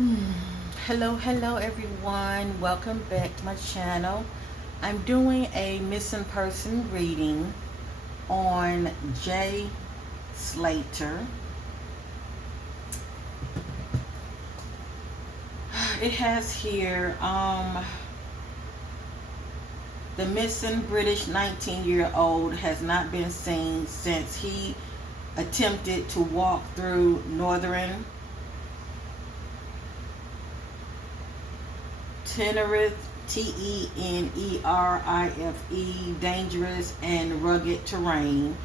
Hmm. Hello everyone. Welcome back to my channel. I'm doing a missing person reading on Jay Slater. It has here the missing British 19-year-old has not been seen since he attempted to walk through northern Tenerife, Tenerife, dangerous and rugged terrain.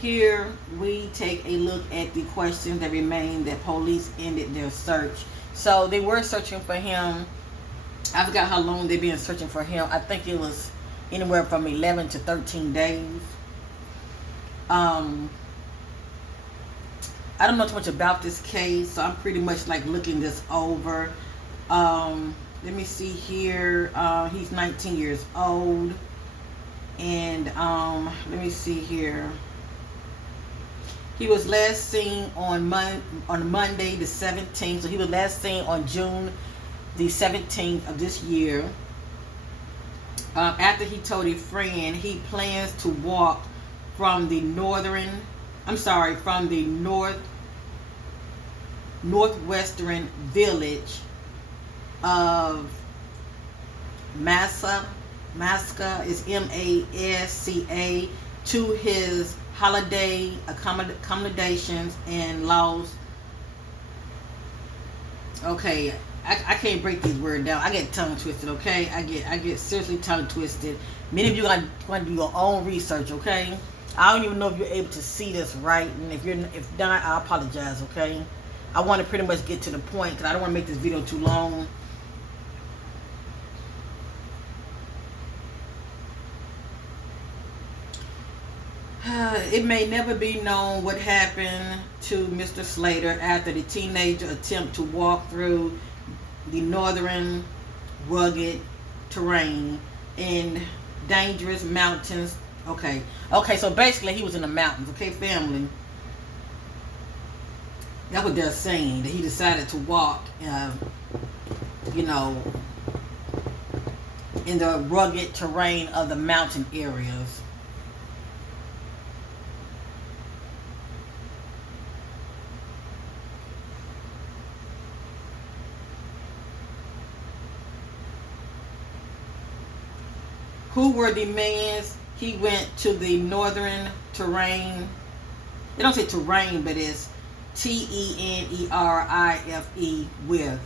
Here we take a look at the questions that remain that police ended their search. So they were searching for him. I forgot how long they've been searching for him. I think it was anywhere from 11 to 13 days. Um, I don't know too much about this case, so I'm pretty much like looking this over. Let me see here. He's 19 years old. And let me see here. He was last seen on Monday the 17th. So he was last seen on June the 17th of this year. After he told a friend he plans to walk from the northwestern village of Masca is Masca to his holiday accommodations in Laos. Okay, I can't break these words down. I get tongue twisted. Okay, I get seriously tongue twisted. Many of you are going to do your own research. Okay, I don't even know if you're able to see this right, and if not, I apologize. Okay, I want to pretty much get to the point because I don't want to make this video too long. It may never be known what happened to Mr. Slater after the teenager attempt to walk through the northern rugged terrain in dangerous mountains. Okay, so basically he was in the mountains. Okay, family. That's what they're saying, that he decided to walk, you know, in the rugged terrain of the mountain areas. Who were the men he went to the northern terrain? They don't say terrain, but it's Tenerife with.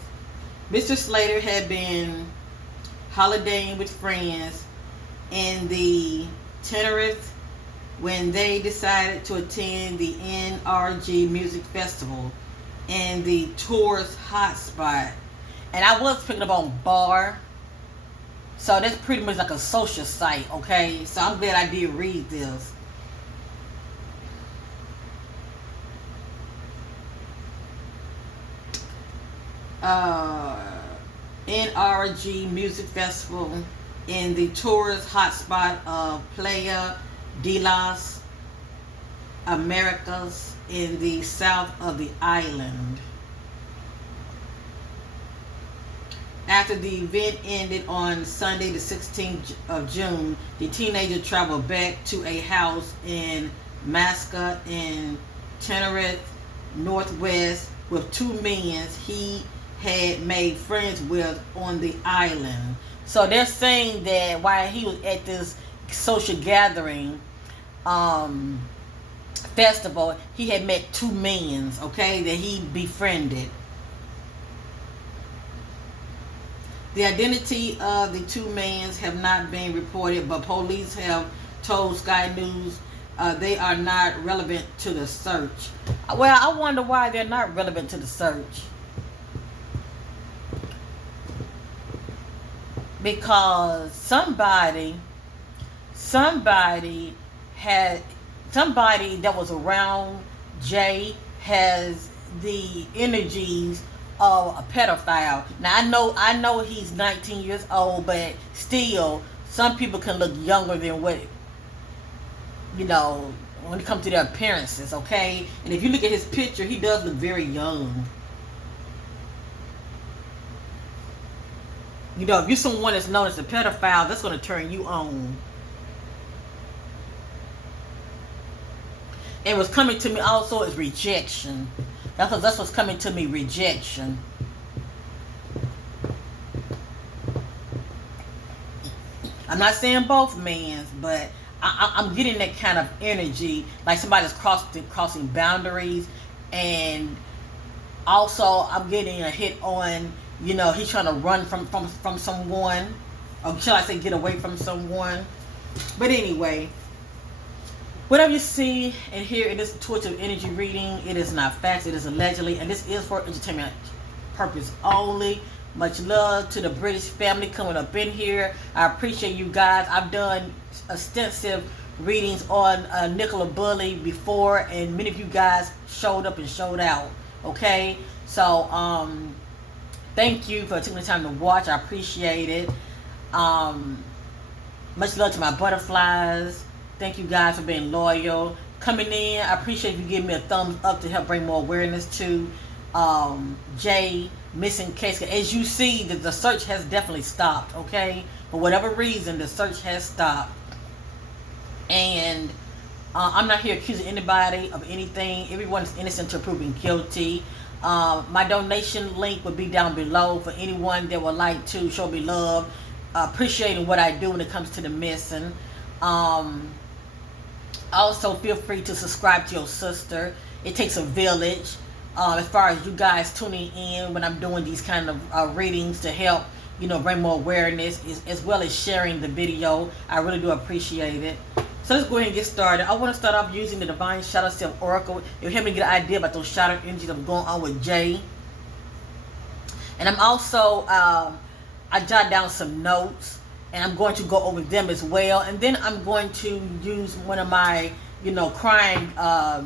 Mr. Slater had been holidaying with friends in the Tenerife when they decided to attend the NRG Music Festival in the tourist hotspot. And I was picking up on bar. So that's pretty much like a social site, okay? So I'm glad I did read this. NRG Music Festival in the tourist hotspot of Playa de las Americas in the south of the island. After the event ended on Sunday the 16th of June, the teenager traveled back to a house in Masca in Tenerife, Northwest, with two men he had made friends with on the island. So they're saying that while he was at this social gathering festival, he had met two men, okay, that he befriended. The identity of the two men have not been reported, but police have told Sky News they are not relevant to the search. Well, I wonder why they're not relevant to the search. Because somebody that was around Jay has the energies of a pedophile. Now I know he's 19 years old, but still some people can look younger than what, you know, when it comes to their appearances, okay? And if you look at his picture, he does look very young. You know, if you're someone that's known as a pedophile, that's going to turn you on. And what's coming to me also is rejection. That's what's coming to me, rejection. I'm not saying both men's, but I'm getting that kind of energy, like somebody's crossing boundaries, and also I'm getting a hit on, you know, he's trying to run from someone, or shall I say get away from someone. But anyway, whatever you see and hear in this torch of energy reading, it is not facts, it is allegedly, and this is for entertainment purpose only. Much love to the British family coming up in here. I appreciate you guys. I've done extensive readings on Nicola Bully before, and many of you guys showed up and showed out. Okay, so thank you for taking the time to watch. I appreciate it. Much love to my butterflies. Thank you guys for being loyal. Coming in, I appreciate you giving me a thumbs up to help bring more awareness to Jay missing case. As you see, the search has definitely stopped. Okay, for whatever reason, the search has stopped, and I'm not here accusing anybody of anything. Everyone is innocent until proven guilty. My donation link would be down below for anyone that would like to show me love, appreciating what I do when it comes to the missing. Also, feel free to subscribe to your sister. It takes a village. As far as you guys tuning in when I'm doing these kind of readings to help, you know, bring more awareness, as well as sharing the video. I really do appreciate it. So let's go ahead and get started. I want to start off using the Divine Shadow Self Oracle. It'll help me get an idea about those shadow energies that are going on with Jay. And I'm also, I jot down some notes, and I'm going to go over them as well. And then I'm going to use one of my, you know, crime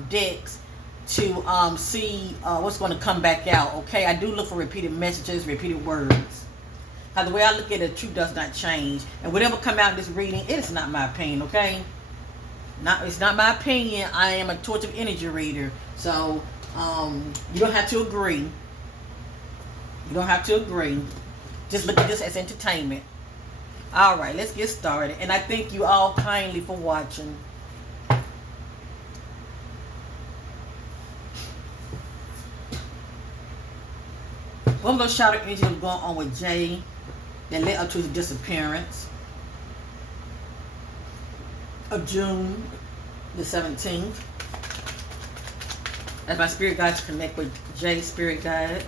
decks to see what's going to come back out. Okay, I do look for repeated messages, repeated words. Now, the way I look at it, truth does not change, and whatever come out in this reading, it is not my opinion. Okay, it's not my opinion. I am a torch of energy reader, so you don't have to agree. You don't have to agree. Just look at this as entertainment. All right, let's get started, and I thank you all kindly for watching. One of those shadow energies that was going on with Jay that led up to his disappearance of June the 17th. As my spirit guides connect with Jay's spirit guides.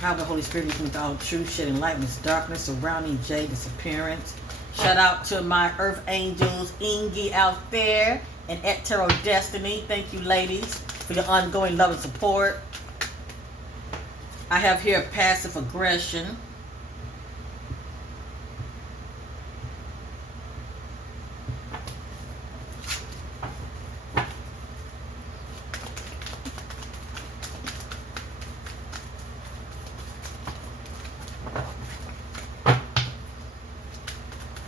How the Holy Spirit is with all truth, shedding light in this darkness surrounding Jay's disappearance. Shout out to my earth angels, Ingi out there, and at Tarot Destiny. Thank you, ladies, for your ongoing love and support. I have here passive aggression.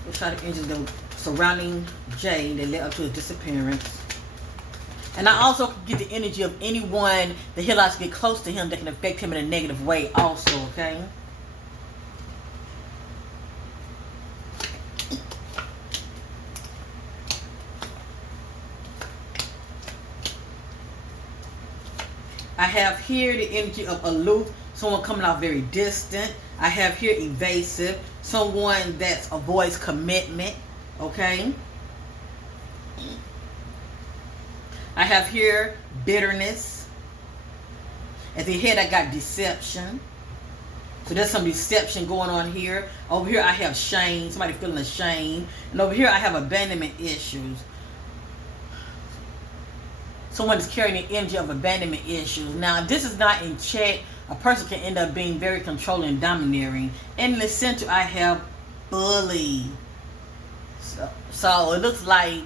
We'll try to engine them surrounding Jay that led up to his disappearance. And I also get the energy of anyone that he allows to get close to him that can affect him in a negative way also, okay? I have here the energy of aloof, someone coming out very distant. I have here evasive, someone that avoids commitment, okay? I have here bitterness. At the head I got deception. So there's some deception going on here. Over here I have shame, somebody feeling ashamed. And over here I have abandonment issues. Someone is carrying the energy of abandonment issues. Now, if this is not in check, a person can end up being very controlling and domineering. In the center I have bully. So it looks like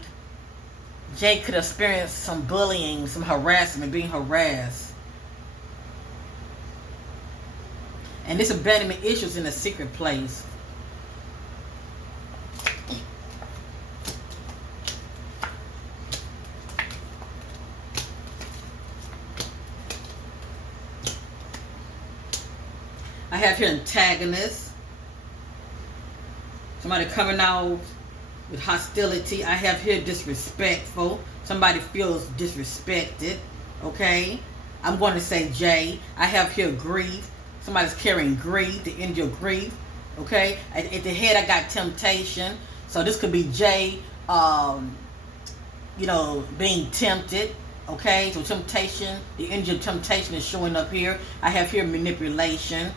Jay could experience some bullying, some harassment, being harassed. And this abandonment issue is in a secret place. have here antagonist. Somebody coming out with hostility. I have here disrespectful. Somebody feels disrespected. Okay. I'm going to say J. I have here grief. Somebody's carrying grief, the energy of grief. Okay. At the head, I got temptation. So this could be J, being tempted. Okay. So temptation, the energy of temptation is showing up here. I have here manipulation.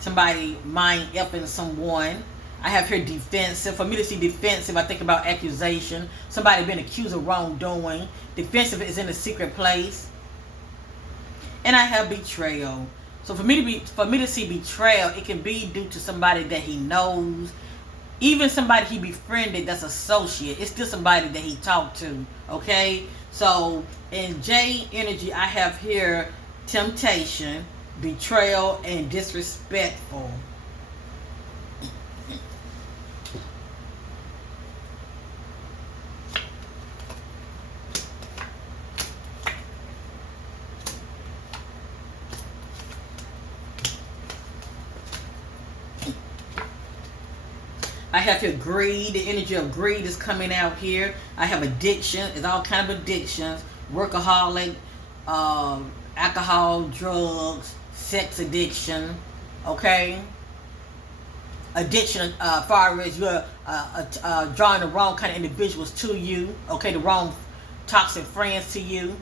Somebody mind effing someone. I have here defensive. For me to see defensive, I think about accusation. Somebody being accused of wrongdoing. Defensive is in a secret place. And I have betrayal. So for me to see betrayal, it can be due to somebody that he knows. Even somebody he befriended that's associate. It's still somebody that he talked to. Okay? So in J energy, I have here temptation, betrayal, and disrespectful. I have here greed. The energy of greed is coming out here. I have addiction. It's all kind of addictions. Workaholic, alcohol, drugs, sex addiction. Okay. Addiction, far as you're drawing the wrong kind of individuals to you. Okay, the wrong toxic friends to you.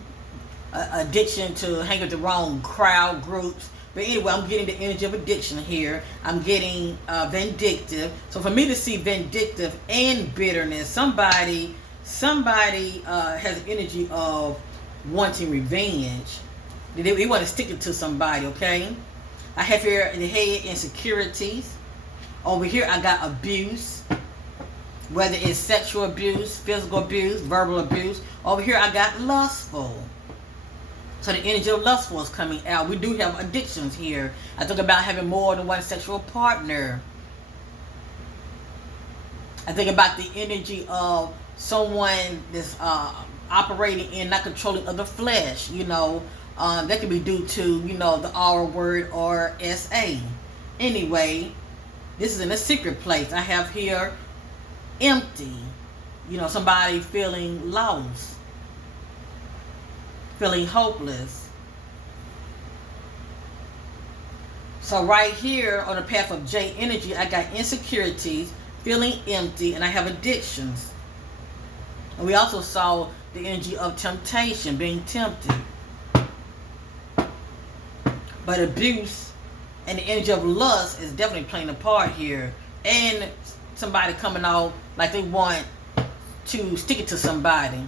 Addiction to hang with the wrong crowd groups. But anyway, I'm getting the energy of addiction here. I'm getting vindictive. So for me to see vindictive and bitterness, somebody has energy of wanting revenge. They want to stick it to somebody, okay? I have here in the head insecurities. Over here, I got abuse. Whether it's sexual abuse, physical abuse, verbal abuse. Over here, I got lustful. So the energy of lustful is coming out. We do have addictions here. I think about having more than one sexual partner. I think about the energy of someone that's operating in not controlling of the flesh. That could be due to, the R word or SA. Anyway, this is in a secret place. I have here empty. Somebody feeling lost. Feeling hopeless. So right here on the path of J energy, I got insecurities, feeling empty, and I have addictions. And we also saw the energy of temptation, being tempted. But abuse and the energy of lust is definitely playing a part here. And somebody coming out like they want to stick it to somebody.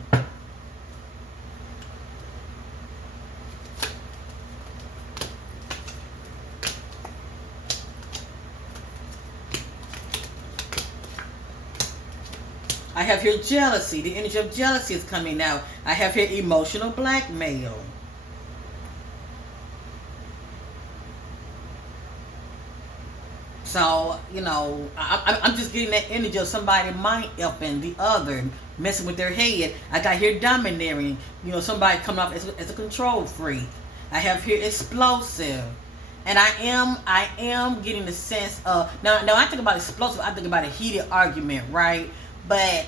I have here jealousy. The energy of jealousy is coming out. I have here emotional blackmail. So, I'm just getting that energy of somebody mind upping the other, messing with their head. I got here domineering. Somebody coming off as a control freak. I have here explosive. And I am getting the sense of, now I think about explosive, I think about a heated argument, right? But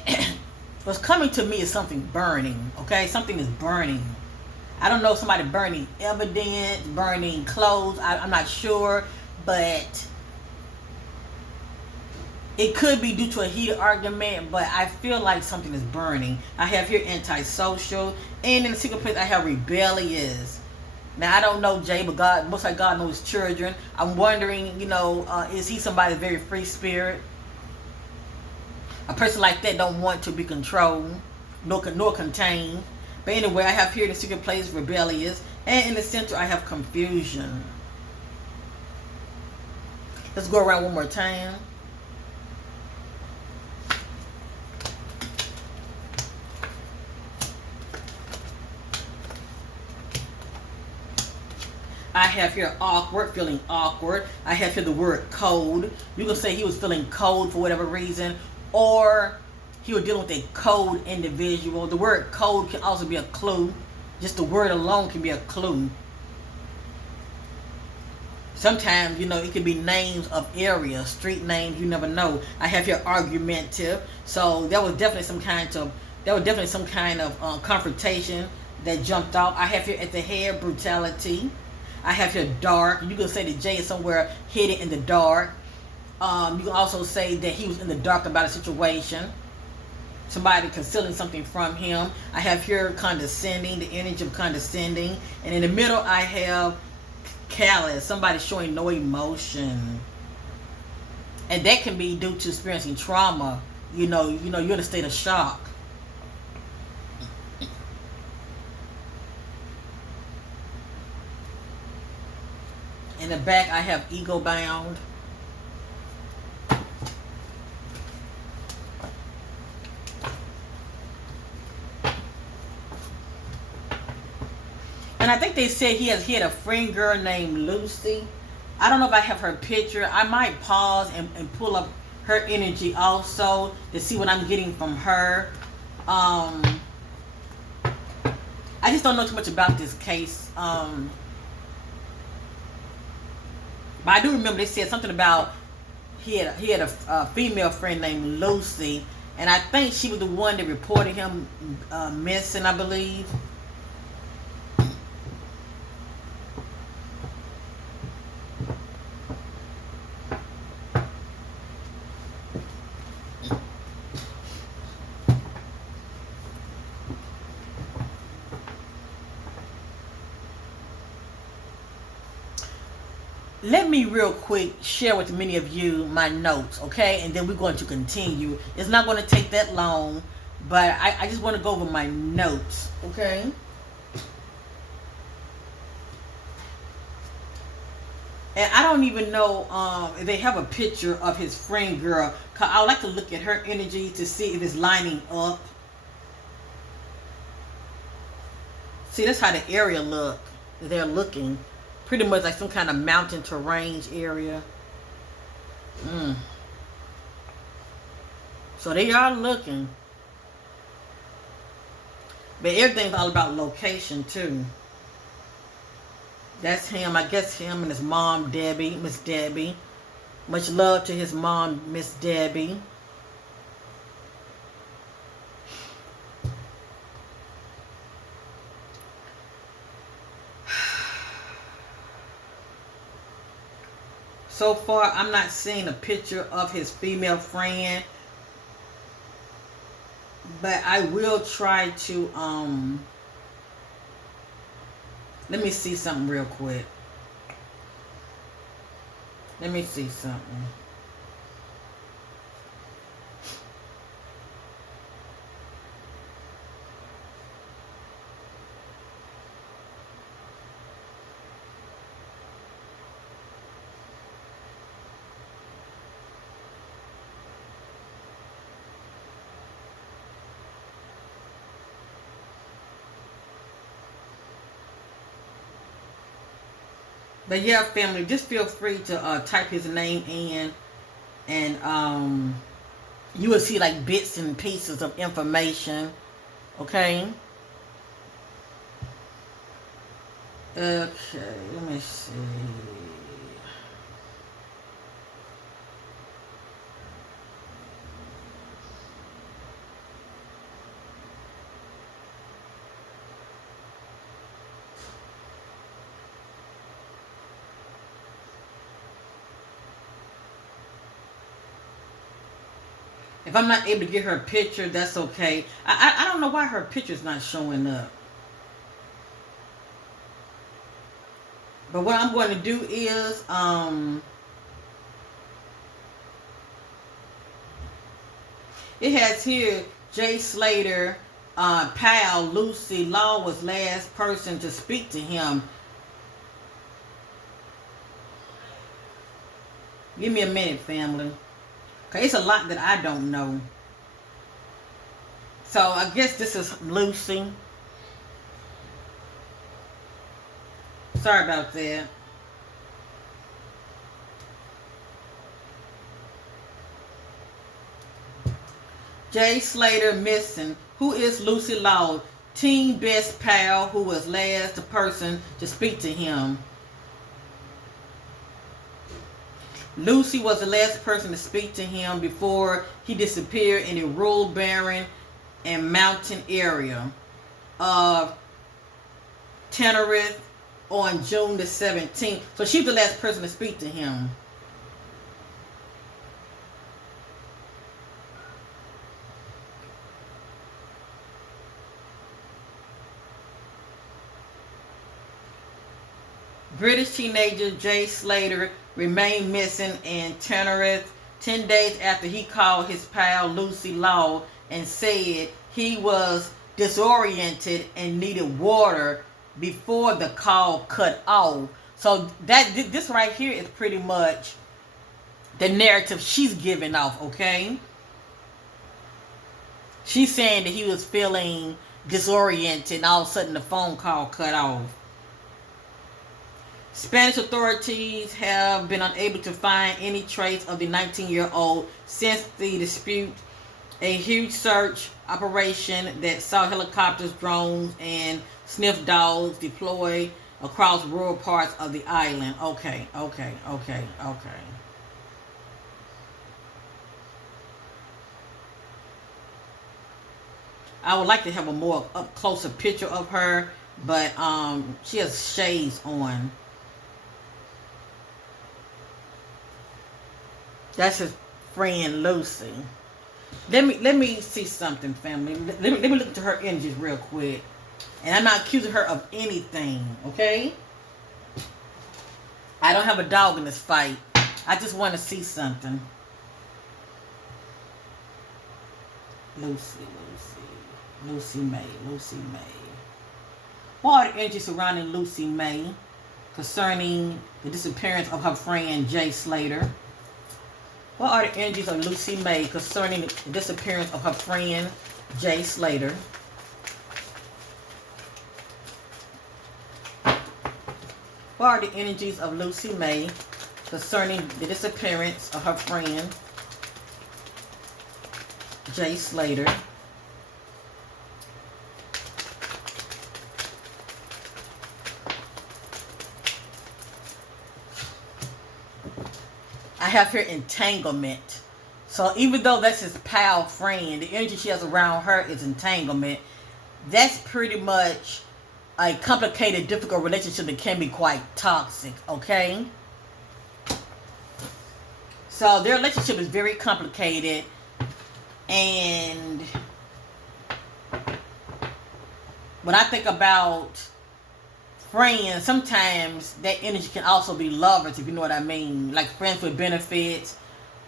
what's coming to me is something burning, okay? Something is burning. I don't know if somebody burning evidence, burning clothes. I'm not sure. But it could be due to a heated argument. But I feel like something is burning. I have here antisocial. And in the secret place, I have rebellious. Now, I don't know Jay, but God, most like God knows children. I'm wondering, is he somebody very free spirit? A person like that don't want to be controlled, nor contained. But anyway, I have here in the secret place rebellious. And in the center, I have confusion. Let's go around one more time. I have here awkward, feeling awkward. I have here the word cold. You can say he was feeling cold for whatever reason. Or he was dealing with a cold individual. The word cold can also be a clue. Just the word alone can be a clue. Sometimes, it could be names of areas, street names. You never know. I have here argumentative. So there was definitely some kind of confrontation that jumped off. I have here at the head brutality. I have here dark. You can say that Jay is somewhere hidden in the dark. You can also say that he was in the dark about a situation. Somebody concealing something from him. I have here condescending, the energy of condescending. And in the middle, I have callous, somebody showing no emotion. And that can be due to experiencing trauma. You're in a state of shock. In the back, I have ego bound. And I think they said he had a friend girl named Lucy. I don't know if I have her picture. I might pause and pull up her energy also to see what I'm getting from her. I just don't know too much about this case. But I do remember they said something about he had a female friend named Lucy, and I think she was the one that reported him missing, I believe. Let me real quick share with many of you my notes, okay? And then we're going to continue. It's not going to take that long, but I just want to go over my notes, okay? And I don't even know if they have a picture of his friend girl. I would like to look at her energy to see if it's lining up. See, that's how the area look. They're looking. Pretty much like some kind of mountain terrain area. So they are looking. But everything's all about location too. That's him. I guess him and his mom, Debbie, Miss Debbie. Much love to his mom, Miss Debbie. So far, I'm not seeing a picture of his female friend. But I will try to, let me see something real quick. Let me see something. But yeah, family, just feel free to type his name in, and you will see like bits and pieces of information. Okay. Okay, let me see. If I'm not able to get her a picture, that's okay. I don't know why her picture's not showing up. But what I'm going to do is, it has here, Jay Slater, pal, Lucy Law was last person to speak to him. Give me a minute, family. Okay, it's a lot that I don't know. So I guess this is Lucy. Sorry about that. Jay Slater missing. Who is Lucy Law? Teen best pal who was last person to speak to him. Lucy was the last person to speak to him before he disappeared in a rural, barren, and mountain area of Tenerife on June the 17th. So she was the last person to speak to him. British teenager Jay Slater remained missing in Tenerife 10 days after he called his pal Lucy Law and said he was disoriented and needed water before the call cut off. So this right here is pretty much the narrative she's giving off, okay? She's saying that he was feeling disoriented and all of a sudden the phone call cut off. Spanish authorities have been unable to find any trace of the 19-year-old since the dispute. A huge search operation that saw helicopters, drones, and sniff dogs deployed across rural parts of the island. Okay. I would like to have a more up closer picture of her, but she has shades on. That's his friend Lucy. Let me see something, family. Let me look into her energies real quick. And I'm not accusing her of anything, okay? I don't have a dog in this fight. I just want to see something. Lucy May. What are the energies surrounding Lucy May concerning the disappearance of her friend Jay Slater? What are the energies of Lucy May concerning the disappearance of her friend Jay Slater? What are the energies of Lucy May concerning the disappearance of her friend Jay Slater? I have here entanglement. So even though that's his pal friend, the energy she has around her is entanglement. That's pretty much a complicated, difficult relationship that can be quite toxic, okay? So their relationship is very complicated, and when I think about friends, sometimes that energy can also be lovers, if you know what I mean, like friends with benefits.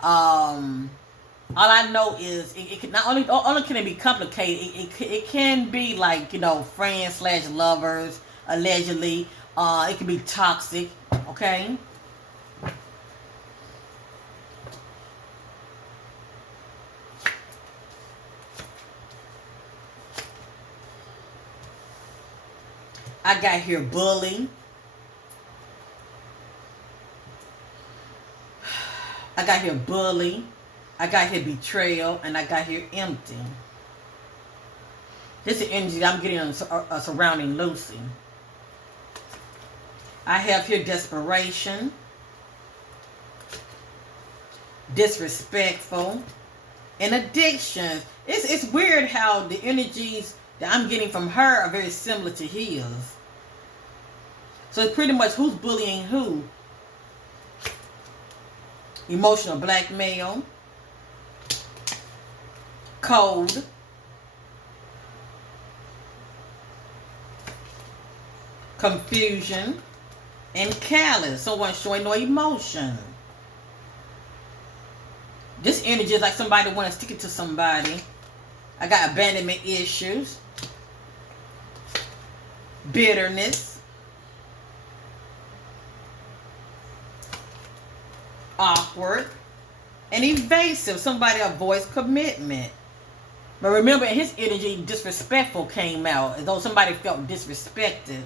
All I know is it can not only can it be complicated, it can be like, you know, friends slash lovers, allegedly. It can be toxic, okay? I got here bully. I got here bully. I got here betrayal. And I got here empty. This is the energy that I'm getting surrounding Lucy. I have here desperation. Disrespectful. And addiction. It's weird how the energies that I'm getting from her are very similar to his. So it's pretty much who's bullying who. Emotional blackmail. Cold. Confusion. And callous. Someone showing no emotion. This energy is like somebody want to stick it to somebody. I got abandonment issues. Bitterness. Awkward. And evasive. Somebody avoids commitment. But remember, in his energy, disrespectful came out. As though somebody felt disrespected.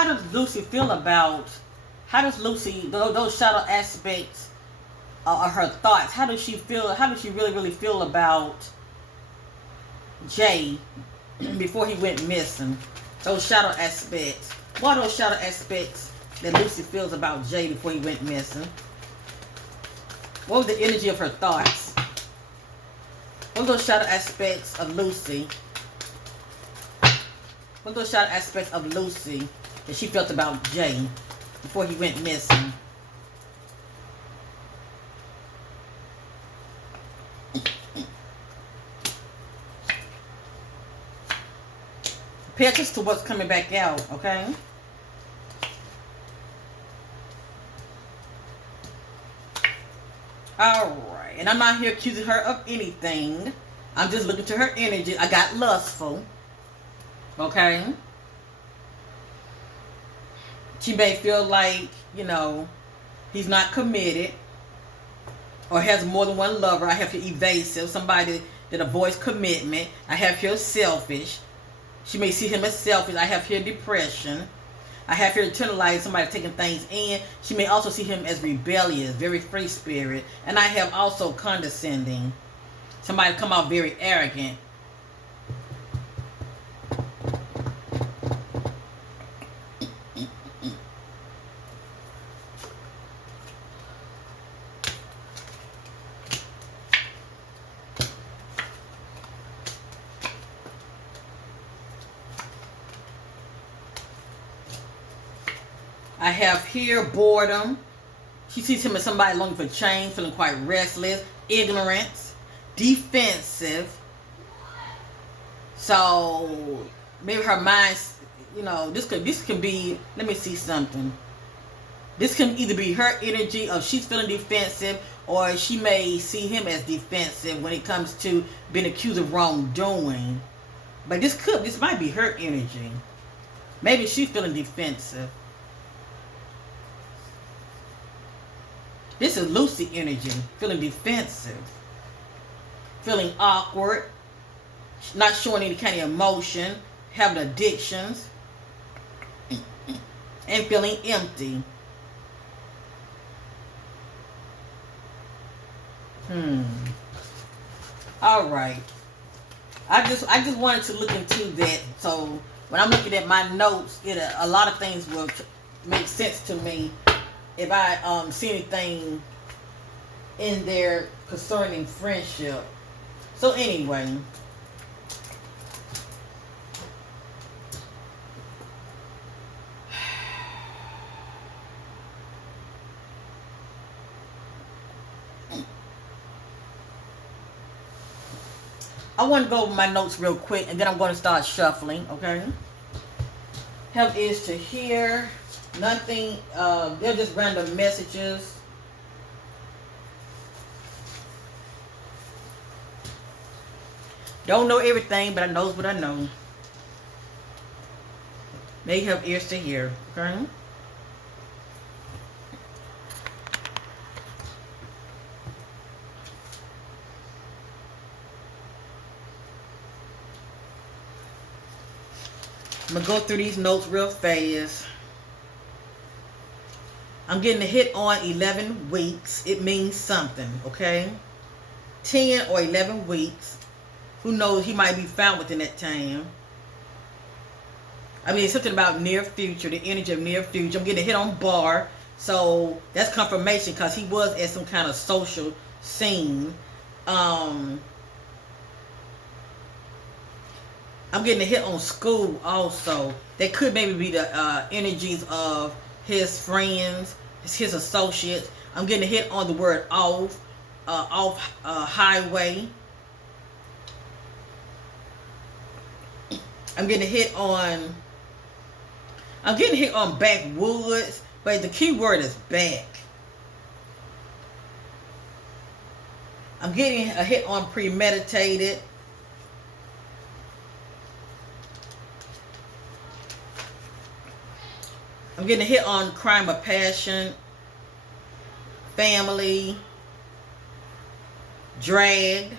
how does Lucy feel about, how does Lucy, those shadow aspects of her thoughts, how does she feel, how does she really, really feel about Jay before he went missing? Those shadow aspects. What are those shadow aspects that Lucy feels about Jay before he went missing? What was the energy of her thoughts? What are those shadow aspects of Lucy? What are those shadow aspects of Lucy that she felt about Jay before he went missing? Pay attention to what's coming back out, okay? Alright, and I'm not here accusing her of anything. I'm just looking to her energy. I got lustful, okay? She may feel like, you know, he's not committed or has more than one lover. I have here evasive, somebody that avoids commitment. I have here selfish. She may see him as selfish. I have here depression. I have here internalized, somebody taking things in. She may also see him as rebellious, very free spirit. And I have also condescending. Somebody come out very arrogant. I have here boredom. She sees him as somebody longing for change, feeling quite restless, ignorance, defensive. So maybe her mind, you know, this can be, let me see something. This can either be her energy of she's feeling defensive, or she may see him as defensive when it comes to being accused of wrongdoing. But this might be her energy. Maybe she's feeling defensive. This is Lucy energy, feeling defensive, feeling awkward, not showing any kind of emotion, having addictions, and feeling empty. All right. I just wanted to look into that. So when I'm looking at my notes, a lot of things will make sense to me if I see anything in there concerning friendship. So anyway, I want to go over my notes real quick, and then I'm going to start shuffling, okay? Help is to hear. Nothing, they're just random messages. Don't know everything, but I knows what I know. They have ears to hear, okay? I'm going to go through these notes real fast. I'm getting a hit on 11 weeks. It means something, okay? 10 or 11 weeks. Who knows? He might be found within that time. I mean, it's something about near future, the energy of near future. I'm getting a hit on bar. So that's confirmation because he was at some kind of social scene. I'm getting a hit on school also. That could maybe be the energies of his friends, his associates. I'm getting a hit on the word off highway. I'm getting a hit on backwoods, but the key word is back. I'm getting a hit on premeditated. I'm getting a hit on crime of passion, family, drag.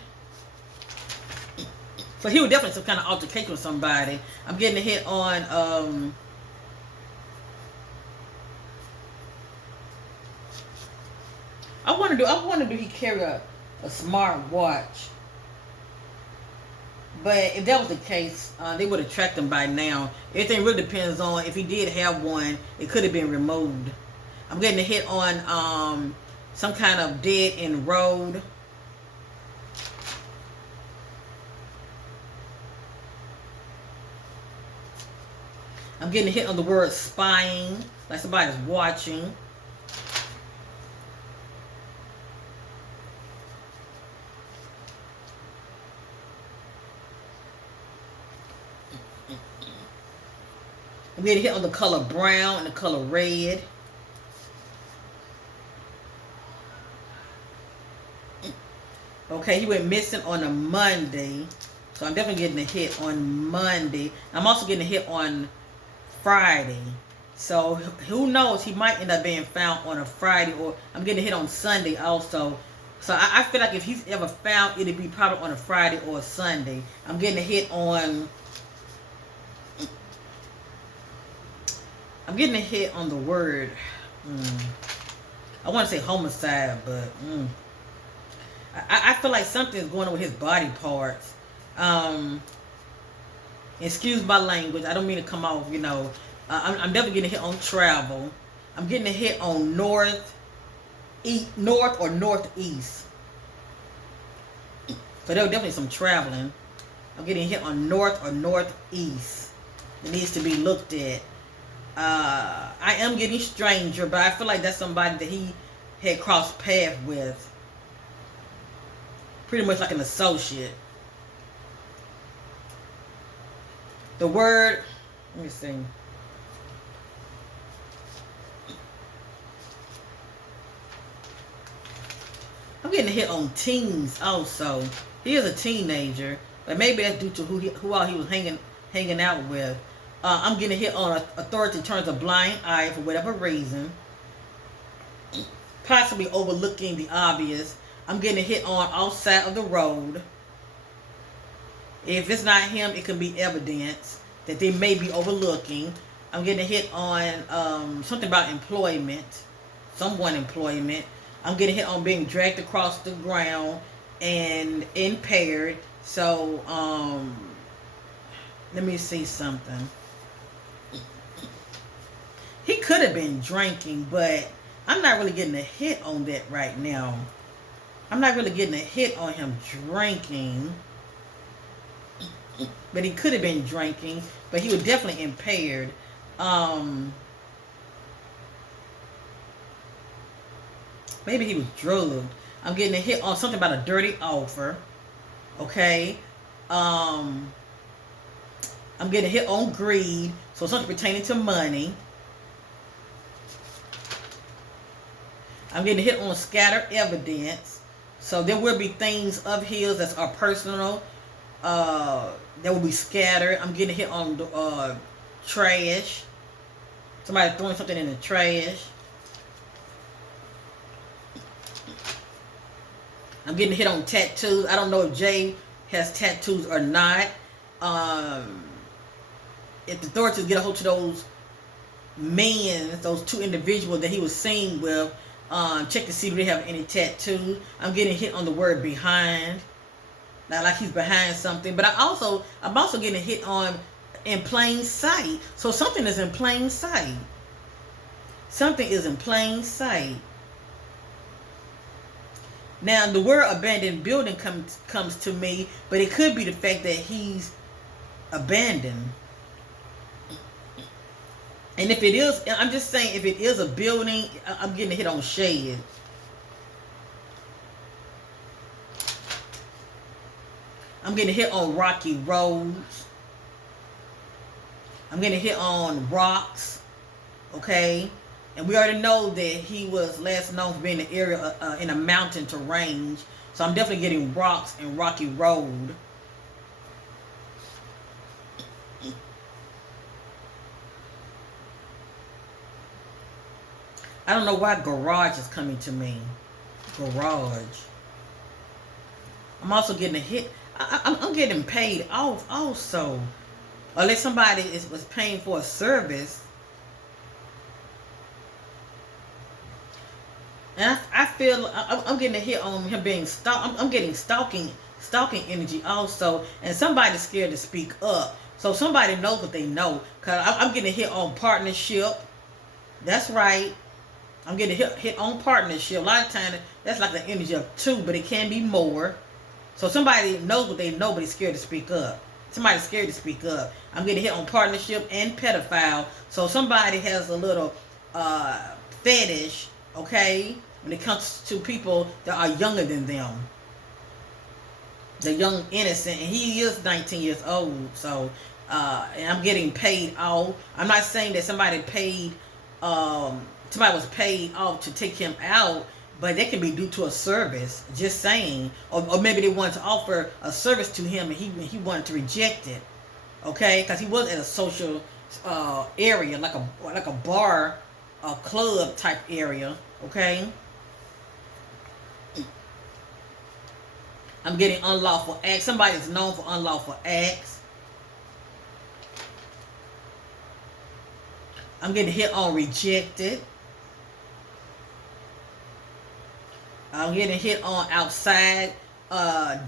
So he was definitely some kind of altercation with somebody. I'm getting a hit on I wonder do he carry a smart watch? But if that was the case, they would have tracked him by now. Everything really depends on if he did have one. It could have been removed. I'm getting a hit on some kind of dead end road. I'm getting a hit on the word spying, like somebody's watching. I'm getting a hit on the color brown and the color red. Okay, he went missing on a Monday. So I'm definitely getting a hit on Monday. I'm also getting a hit on Friday. So who knows? He might end up being found on a Friday, or I'm getting a hit on Sunday also. So I feel like if he's ever found, it'd be probably on a Friday or a Sunday. I'm getting a hit on... I'm getting a hit on the word... I want to say homicide, but... I feel like something's going on with his body parts. Excuse my language. I don't mean to come off, I'm definitely getting a hit on travel. I'm getting a hit on north or northeast. So there was definitely some traveling. I'm getting a hit on north or northeast. It needs to be looked at. I am getting stranger, but I feel like that's somebody that he had crossed paths with. Pretty much like an associate. The word, let me see. I'm getting a hit on teens also. He is a teenager, but maybe that's due to who all he was hanging out with. I'm getting a hit on authority turns a blind eye for whatever reason. Possibly overlooking the obvious. I'm getting a hit on outside of the road. If it's not him, it can be evidence that they may be overlooking. I'm getting a hit on something about employment. Someone employment. I'm getting a hit on being dragged across the ground and impaired. So, let me see something. He could have been drinking, but I'm not really getting a hit on that right now. I'm not really getting a hit on him drinking. But he could have been drinking. But he was definitely impaired. Maybe he was drugged. I'm getting a hit on something about a dirty offer. Okay. I'm getting a hit on greed. So something pertaining to money. I'm getting a hit on scattered evidence. So there will be things of his that are personal. That will be scattered. I'm getting a hit on trash. Somebody throwing something in the trash. I'm getting a hit on tattoos. I don't know if Jay has tattoos or not. If the authorities get a hold of those men, those two individuals that he was seen with, check to see if they have any tattoos. I'm getting hit on the word behind. Not like he's behind something. But I'm also getting hit on in plain sight. So something is in plain sight. Something is in plain sight. Now, the word abandoned building comes to me, but it could be the fact that he's abandoned. And if it is, I'm just saying, if it is a building, I'm getting a hit on shade. I'm getting a hit on rocky roads. I'm getting a hit on rocks. Okay? And we already know that he was last known for being in the area in a mountain terrain. So I'm definitely getting rocks and rocky road. I don't know why garage is coming to me. Garage. I'm also getting a hit. I'm getting paid off also. Unless somebody was paying for a service. And I feel I'm getting a hit on him being stalked. I'm getting stalking energy also, and somebody's scared to speak up. So somebody knows what they know. Cause I'm getting a hit on partnership. That's right. I'm getting hit on partnership. A lot of times that's like the energy of two, but it can be more. So somebody knows what they know, but is scared to speak up. Somebody's scared to speak up. I'm getting hit on partnership and pedophile. So somebody has a little fetish, okay, when it comes to people that are younger than them. The young innocent, and he is 19 years old. So, and I'm getting paid off. I'm not saying that somebody was paid off to take him out, but that can be due to a service. Just saying, or maybe they wanted to offer a service to him, and he wanted to reject it. Okay, because he was in a social area, like a bar, a club type area. Okay. I'm getting unlawful acts. Somebody is known for unlawful acts. I'm getting hit on rejected. I'm getting hit on outside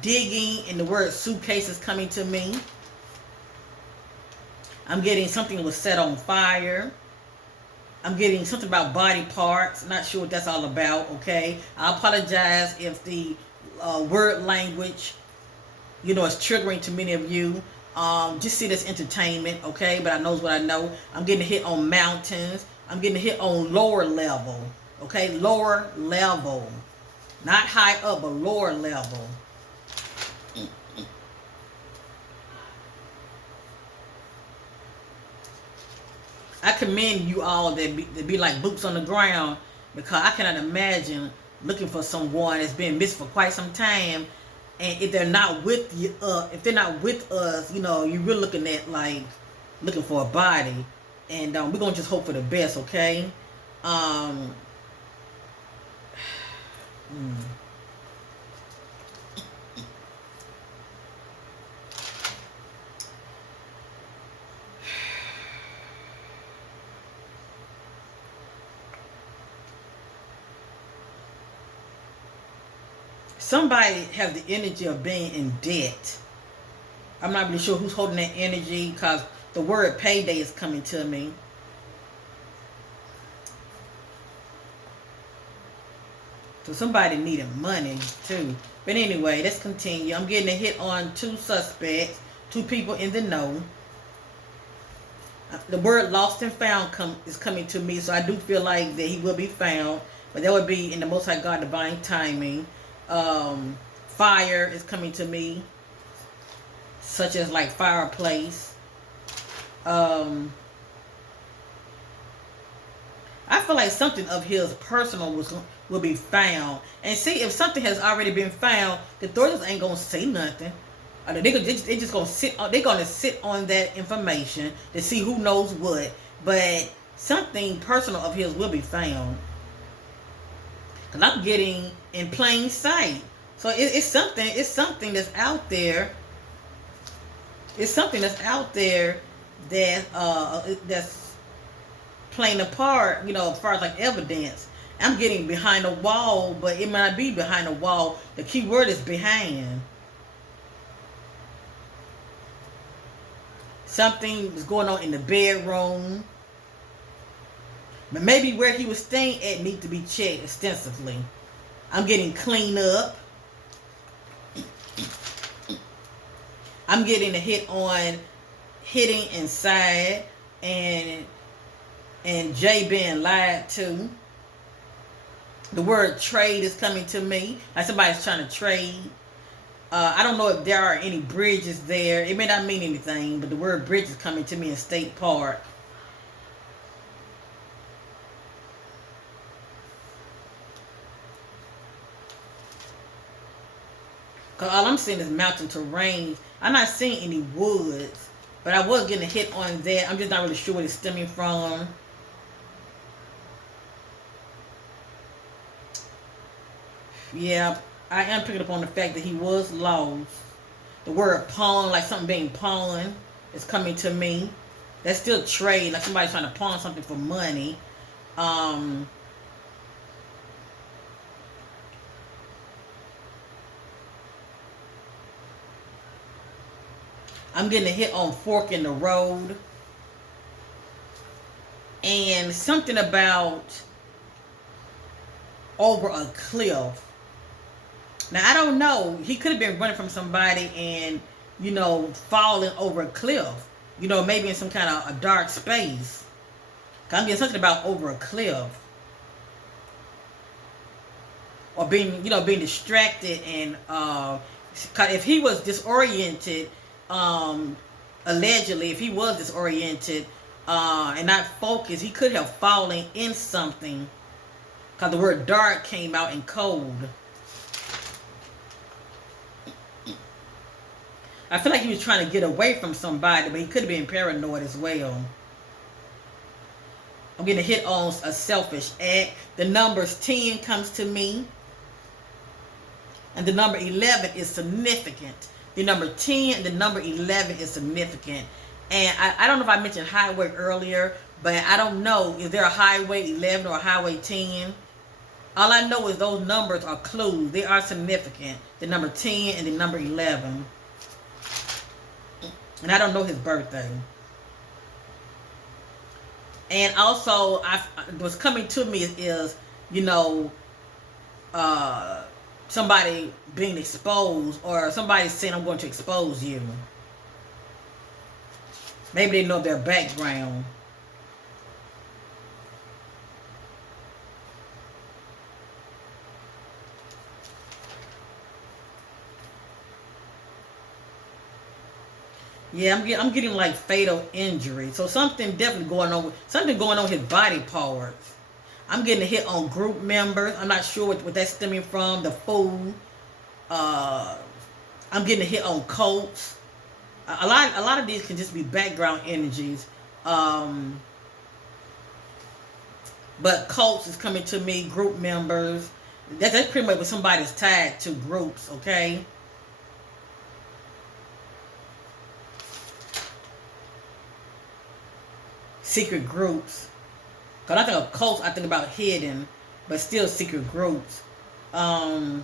digging, and the word suitcase is coming to me. I'm getting something was set on fire. I'm getting something about body parts. Not sure what that's all about, okay? I apologize if the word language, is triggering to many of you. Just see this entertainment, okay? But I knows what I know. I'm getting hit on mountains. I'm getting hit on lower level, okay? Lower level. Not high up, but lower level. I commend you all that be like boots on the ground, because I cannot imagine looking for someone that's been missing for quite some time, and if they're not with you, if they're not with us, you're really looking at like looking for a body, and we're gonna just hope for the best, okay? Somebody has the energy of being in debt. I'm not really sure who's holding that energy, because the word payday is coming to me. So somebody needing money too. But anyway, let's continue. I'm getting a hit on two suspects, two people in the know. The word lost and found is coming to me, so I do feel like that he will be found. But that would be in the Most High God divine timing. Fire is coming to me, such as like fireplace. I feel like something of his personal will be found. And see, if something has already been found, the authorities ain't gonna say nothing. They just gonna sit. They're gonna sit on that information to see who knows what. But something personal of his will be found. Cause I'm getting in plain sight. So it's something. It's something that's out there. It's something that's out there that's playing a part. As far as like evidence. I'm getting behind a wall, but it might not be behind a wall. The key word is behind. Something is going on in the bedroom. But maybe where he was staying at needs to be checked extensively. I'm getting cleaned up. I'm getting a hit on hitting inside, and Jay being lied to. The word trade is coming to me. Like somebody's trying to trade. I don't know if there are any bridges there. It may not mean anything, but the word bridge is coming to me in State Park. Because all I'm seeing is mountain terrain. I'm not seeing any woods. But I was getting a hit on that. I'm just not really sure what it's stemming from. Yeah, I am picking up on the fact that he was lost. The word pawn, like something being pawned, is coming to me. That's still trade, like somebody's trying to pawn something for money. I'm getting a hit on fork in the road. And something about over a cliff. Now, I don't know. He could have been running from somebody and, falling over a cliff. Maybe in some kind of a dark space. I'm getting something about over a cliff. Or being distracted. And if he was disoriented, allegedly, if he was disoriented and not focused, he could have fallen in something. Because the word dark came out in cold. I feel like he was trying to get away from somebody, but he could have been paranoid as well. I'm getting a hit on a selfish act. The numbers 10 comes to me. And the number 11 is significant. The number 10 and the number 11 is significant. And I don't know if I mentioned highway earlier, but I don't know. Is there a highway 11 or a highway 10? All I know is those numbers are clues. They are significant. The number 10 and the number 11. And I don't know his birthday. And also, what's coming to me is somebody being exposed, or somebody saying, I'm going to expose you. Maybe they know their background. Yeah, I'm getting like fatal injury. So something definitely going on. Something going on with his body parts. I'm getting a hit on group members. I'm not sure what that's stemming from. The food. I'm getting a hit on cults. A lot of these can just be background energies. But cults is coming to me. Group members. That's pretty much what somebody's tied to groups. Okay. Secret groups. Because I think of cults, I think about hidden, but still secret groups. I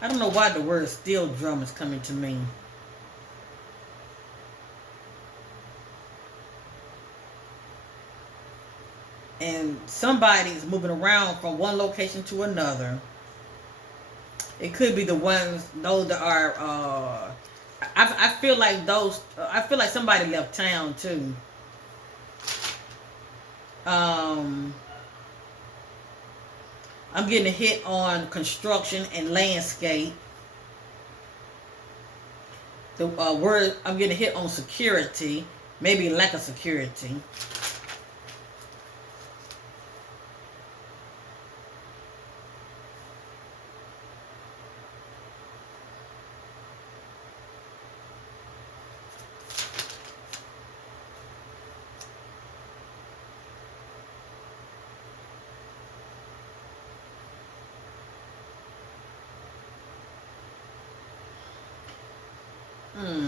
don't know why the word steel drum is coming to me. And somebody is moving around from one location to another. It could be those that are, I feel like I feel like somebody left town too. I'm getting a hit on construction and landscape. The word, I'm getting a hit on security, maybe lack of security.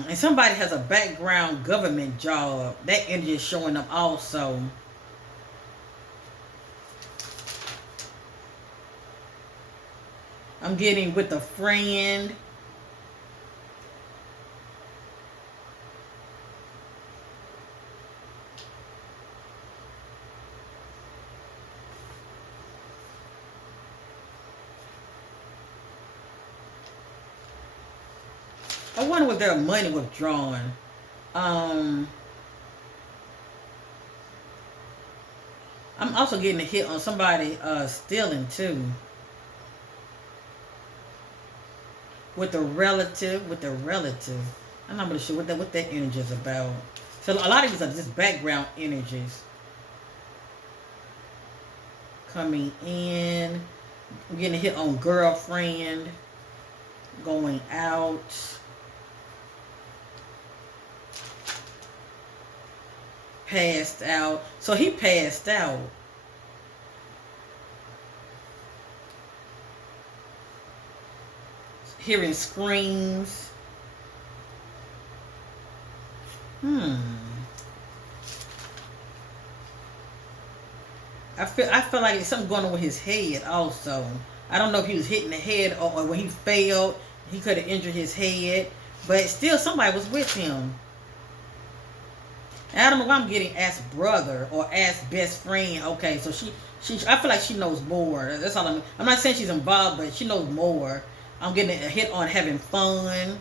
And somebody has a background government job. That energy is showing up also. I'm getting with a friend. I wonder was there money withdrawn. I'm also getting a hit on somebody stealing too. With the relative. I'm not really sure what that energy is about. So a lot of these are just background energies. Coming in. I'm getting a hit on girlfriend. Going out. Passed out. So he passed out. Hearing screams. I feel like there's something going on with his head also. I don't know if he was hitting the head or when he failed, he could have injured his head. But still, somebody was with him. And I don't know why I'm getting as brother or as best friend. Okay, so she I feel like she knows more. That's all I'm not saying she's involved, but she knows more. I'm getting a hit on having fun.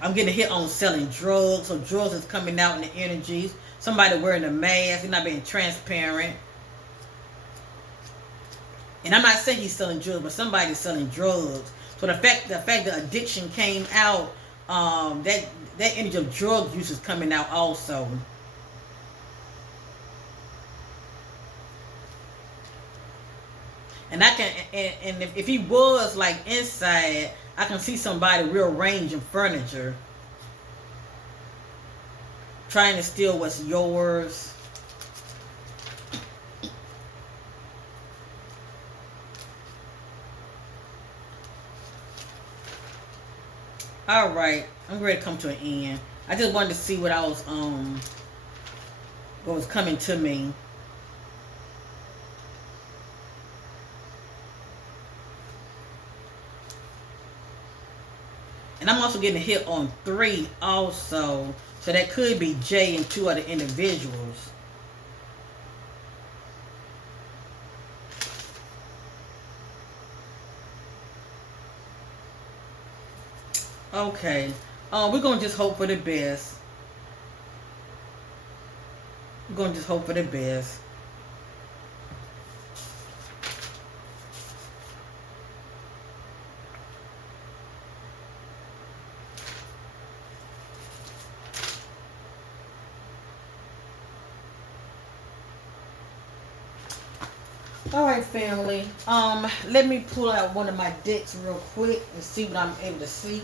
I'm getting a hit on selling drugs. So drugs is coming out in the energies. Somebody wearing a mask. They're not being transparent. And I'm not saying he's selling drugs, but somebody's selling drugs. So the fact the addiction came out, that energy of drug use is coming out also. And I can, and if he was like inside, I can see somebody rearranging furniture, trying to steal what's yours. All right, I'm ready to come to an end. I just wanted to see what was coming to me. And I'm also getting a hit on 3 also. So that could be Jay and 2 other individuals. Okay. We're going to just hope for the best. We're going to just hope for the best. All right, family. Let me pull out one of my decks real quick and see what I'm able to see.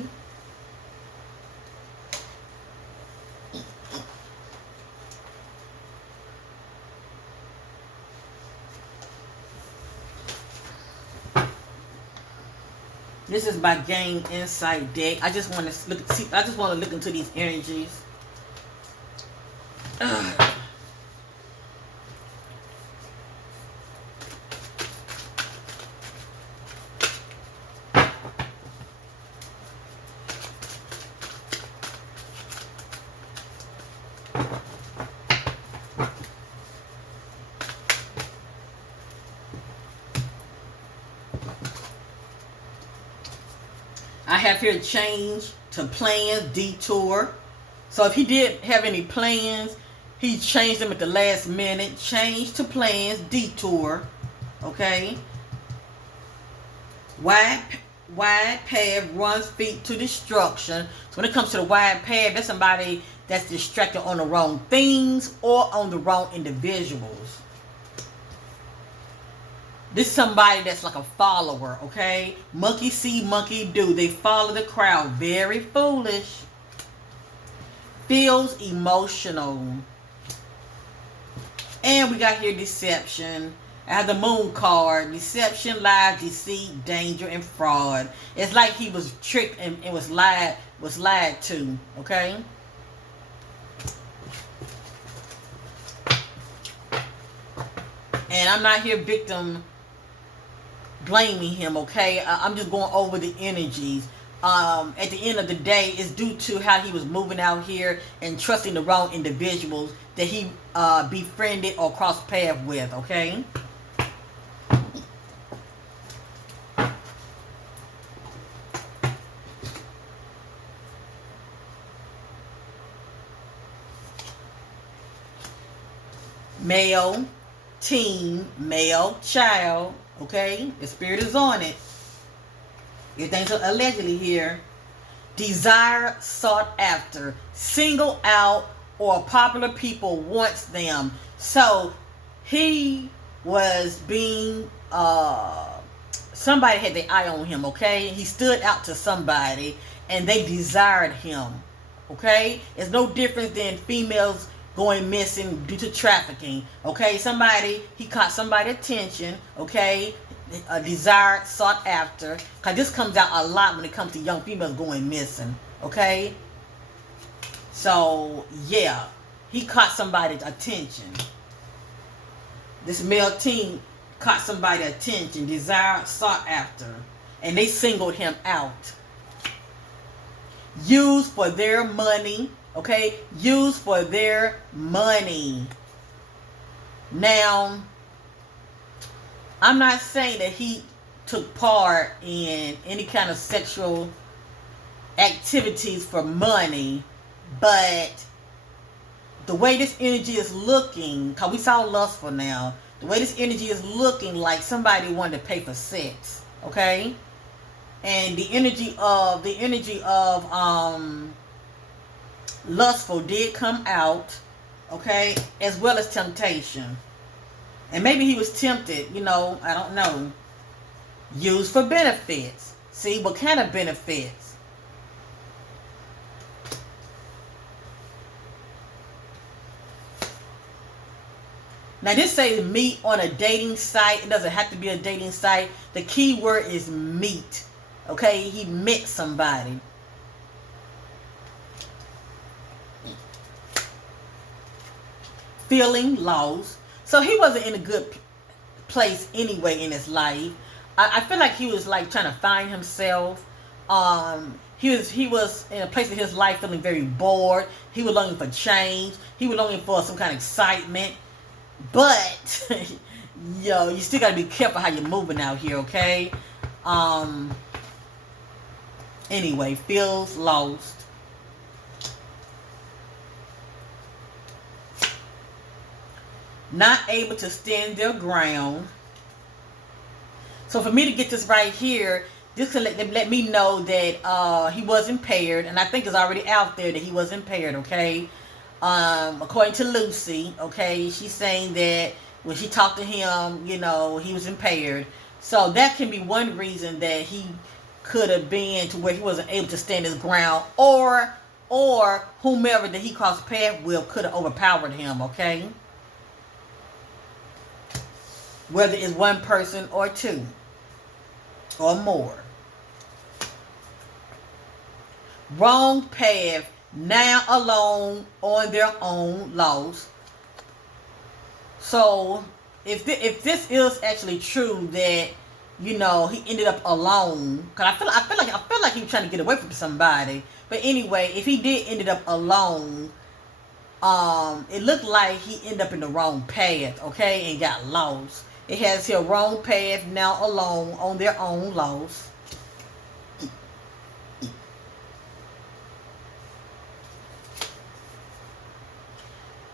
This is my Gain Insight deck. I just want to look. See, I just want to look into these energies. I have here change to plans, detour. So if he did have any plans, he changed them at the last minute. Change to plans, detour. Okay. Wide path runs feet to destruction. So when it comes to the wide path, that's somebody that's distracted on the wrong things or on the wrong individuals. This is somebody that's like a follower, okay? Monkey see, monkey do. They follow the crowd. Very foolish. Feels emotional. And we got here deception. I have the moon card. Deception, lies, deceit, danger, and fraud. It's like he was tricked and was lied to, okay? And I'm not here victim blaming him, okay? I'm just going over the energies. At the end of the day, it's due to how he was moving out here and trusting the wrong individuals that he befriended or crossed paths with, okay? Male, teen, male, child. Okay, the spirit is on it. Everything's allegedly here. Desire, sought after, single out, or popular people wants them. So he was being somebody had their eye on him. Okay, he stood out to somebody, and they desired him. Okay, it's no different than females going missing due to trafficking. Okay, he caught somebody's attention. Okay, desired, sought after. Because this comes out a lot when it comes to young females going missing. Okay, so he caught somebody's attention. This male teen caught somebody's attention, desired, sought after, and they singled him out. Used for their money, okay? Used for their money. Now, I'm not saying that he took part in any kind of sexual activities for money, but the way this energy is looking, because we saw lustful now, the way this energy is looking like somebody wanted to pay for sex, okay? And the energy of lustful did come out, okay, as well as temptation. And maybe he was tempted, you know, I don't know. Used for benefits. See, what kind of benefits? Now this says meet on a dating site. It doesn't have to be a dating site. The key word is meet. Okay, he met somebody. Feeling lost. So he wasn't in a good place anyway in his life. I feel like he was like trying to find himself. He was in a place in his life feeling very bored. He was looking for change. He was looking for some kind of excitement. But yo, you still gotta be careful how you're moving out here, okay? Anyway, feels lost. Not able to stand their ground. So for me to get this right here, this can let me know that he was impaired, and I think it's already out there that he was impaired, okay? According to Lucy, okay, she's saying that when she talked to him, you know, he was impaired. So that can be one reason that he could have been to where he wasn't able to stand his ground, or whomever that he crossed paths with could have overpowered him, okay? Whether it's one person or two or more. Wrong path, now alone on their own, lost. So if this is actually true that, you know, he ended up alone, cause I feel like he was trying to get away from somebody. But anyway, if he did ended up alone, it looked like he ended up in the wrong path, okay, and got lost. It has here wrong path, now alone on their own, lost.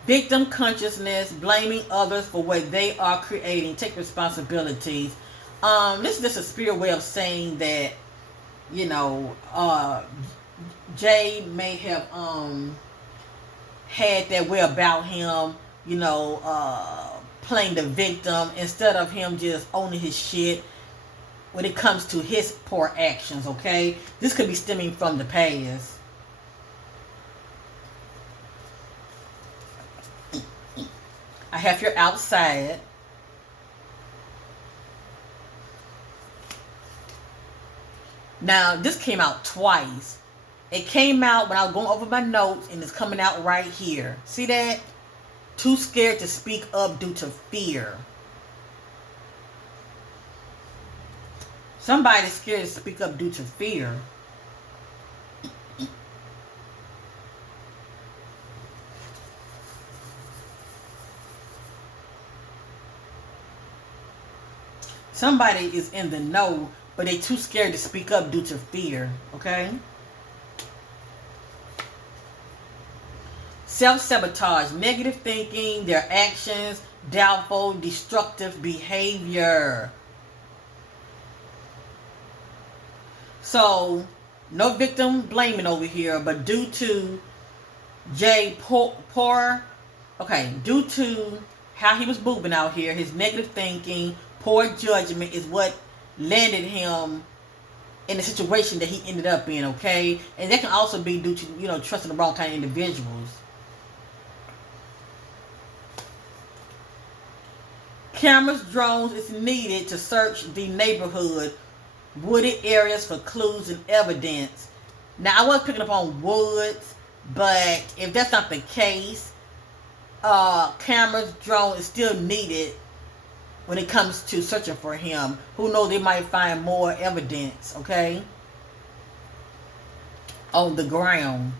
Victim consciousness, blaming others for what they are creating. Take responsibilities. This is just a spirit way of saying that, you know, Jay may have had that way about him, you know, playing the victim instead of him just owning his shit when it comes to his poor actions, okay? This could be stemming from the past. I have your outside. Now, this came out twice. It came out when I was going over my notes, and it's coming out right here. See that? Too scared to speak up due to fear. Somebody's scared to speak up due to fear. Somebody is in the know, but they're too scared to speak up due to fear, okay? Self-sabotage, negative thinking, their actions, doubtful, destructive behavior. So, no victim blaming over here, but due to Jay due to how he was moving out here, his negative thinking, poor judgment is what landed him in the situation that he ended up in, okay? And that can also be due to, you know, trusting the wrong kind of individuals. Cameras, drones is needed to search the neighborhood, wooded areas for clues and evidence. Now, I was picking up on woods, but if that's not the case, cameras, drone is still needed when it comes to searching for him. Who knows, they might find more evidence, okay, on the ground.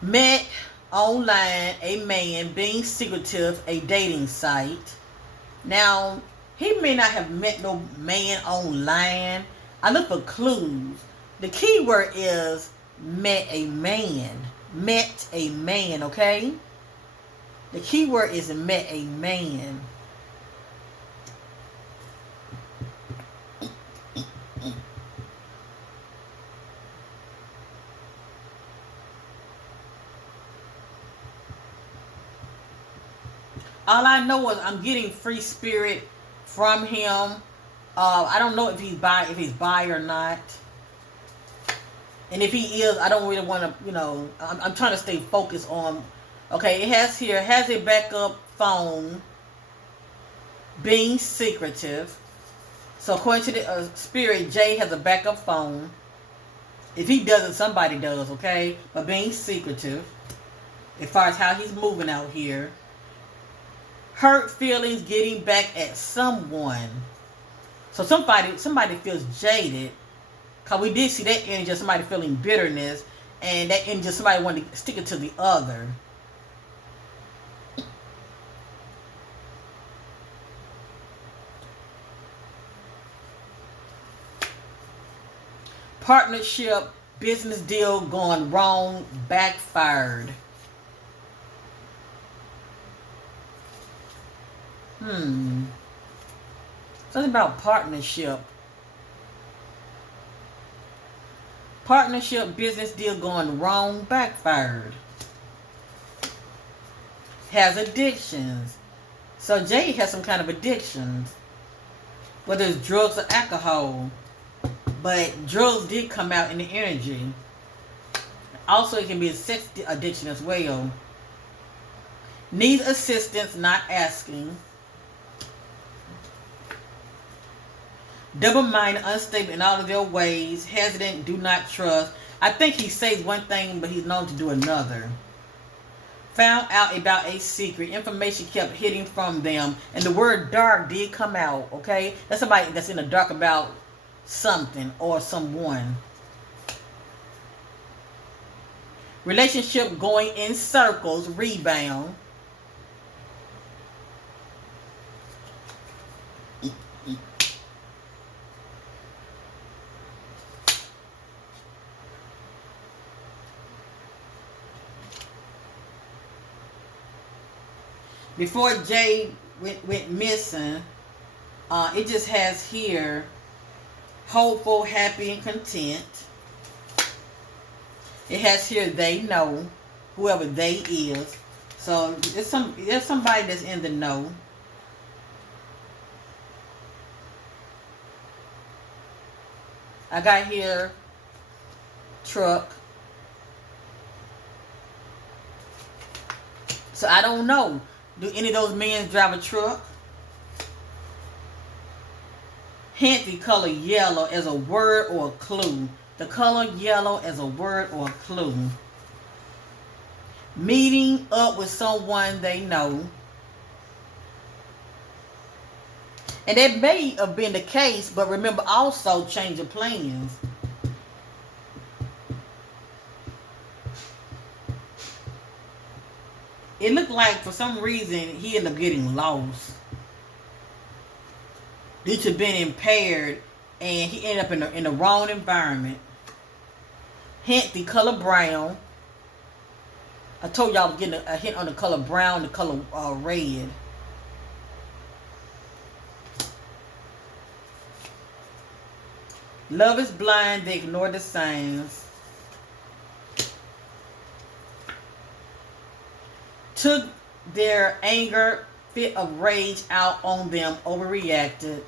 Met online a man being secretive, a dating site. Now, he may not have met no man online. I look for clues. The key word is met a man. Met a man, okay? The key word is met a man. All I know is I'm getting free spirit from him. I don't know if he's bi or not. And if he is, I don't really want to, I'm trying to stay focused on. Okay, it has here, has a backup phone, being secretive. So according to the spirit, Jay has a backup phone. If he doesn't, somebody does, okay? But being secretive, as far as how he's moving out here. Hurt feelings, getting back at someone. So somebody feels jaded. Because we did see that energy of somebody feeling bitterness. And that energy of somebody wanting to stick it to the other. Partnership, business deal going wrong, backfired. Something about partnership. Partnership, business deal going wrong, backfired. Has addictions. So Jay has some kind of addictions. Whether it's drugs or alcohol. But drugs did come out in the energy. Also, it can be a sex addiction as well. Needs assistance, not asking. Double-minded, unstable in all of their ways. Hesitant, do not trust. I think he says one thing, but he's known to do another. Found out about a secret. Information kept hitting from them. And the word dark did come out, okay? That's somebody that's in the dark about something or someone. Relationship going in circles, rebound. Before Jay went missing, it just has here, hopeful, happy, and content. It has here, they know, whoever they is. So there's somebody that's in the know. I got here, truck. So I don't know. Do any of those men drive a truck? Hint the color yellow as a word or a clue. The color yellow as a word or a clue. Meeting up with someone they know. And that may have been the case, but remember also change of plans. It looked like for some reason he ended up getting lost due to being impaired, and he ended up in the wrong environment. Hint the color brown. I told y'all I was getting a hint on the color brown, the color red. Love is blind, they ignore the signs. Took their anger, fit of rage out on them, overreacted.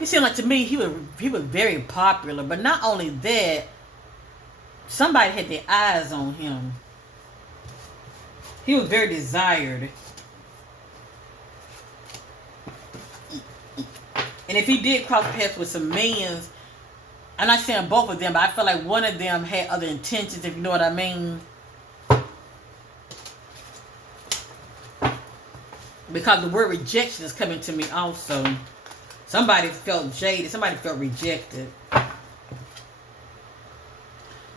It seemed like to me he was very popular, but not only that, Somebody had their eyes on him. He was very desired. And if he did cross paths with some men, I'm not saying both of them, but I feel like one of them had other intentions, if you know what I mean. Because the word rejection is coming to me also. Somebody felt jaded. Somebody felt rejected.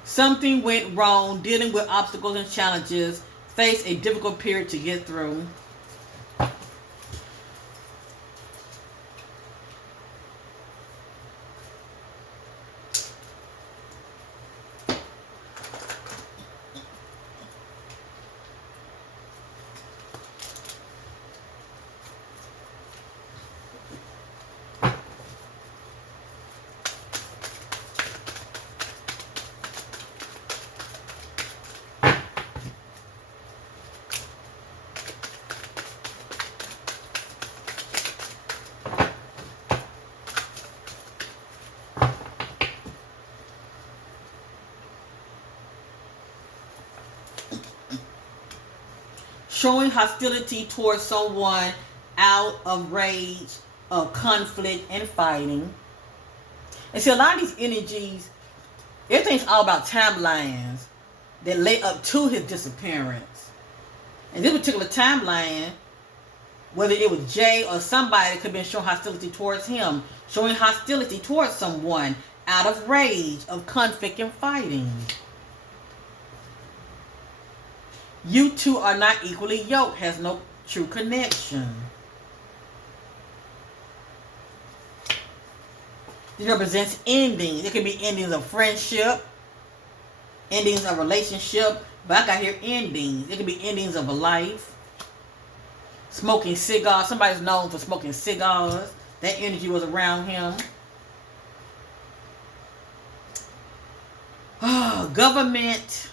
Something went wrong. Dealing with obstacles and challenges. Face a difficult period to get through. Showing hostility towards someone out of rage, of conflict, and fighting. And see, a lot of these energies, everything's all about timelines that lay up to his disappearance. And this particular timeline, whether it was Jay or somebody, could have been showing hostility towards him, showing hostility towards someone out of rage, of conflict, and fighting. You two are not equally yoked, has no true connection. This represents endings. It could be endings of friendship, endings of relationship, but I got here endings. It could be endings of a life. Smoking cigars. Somebody's known for smoking cigars. That energy was around him. Government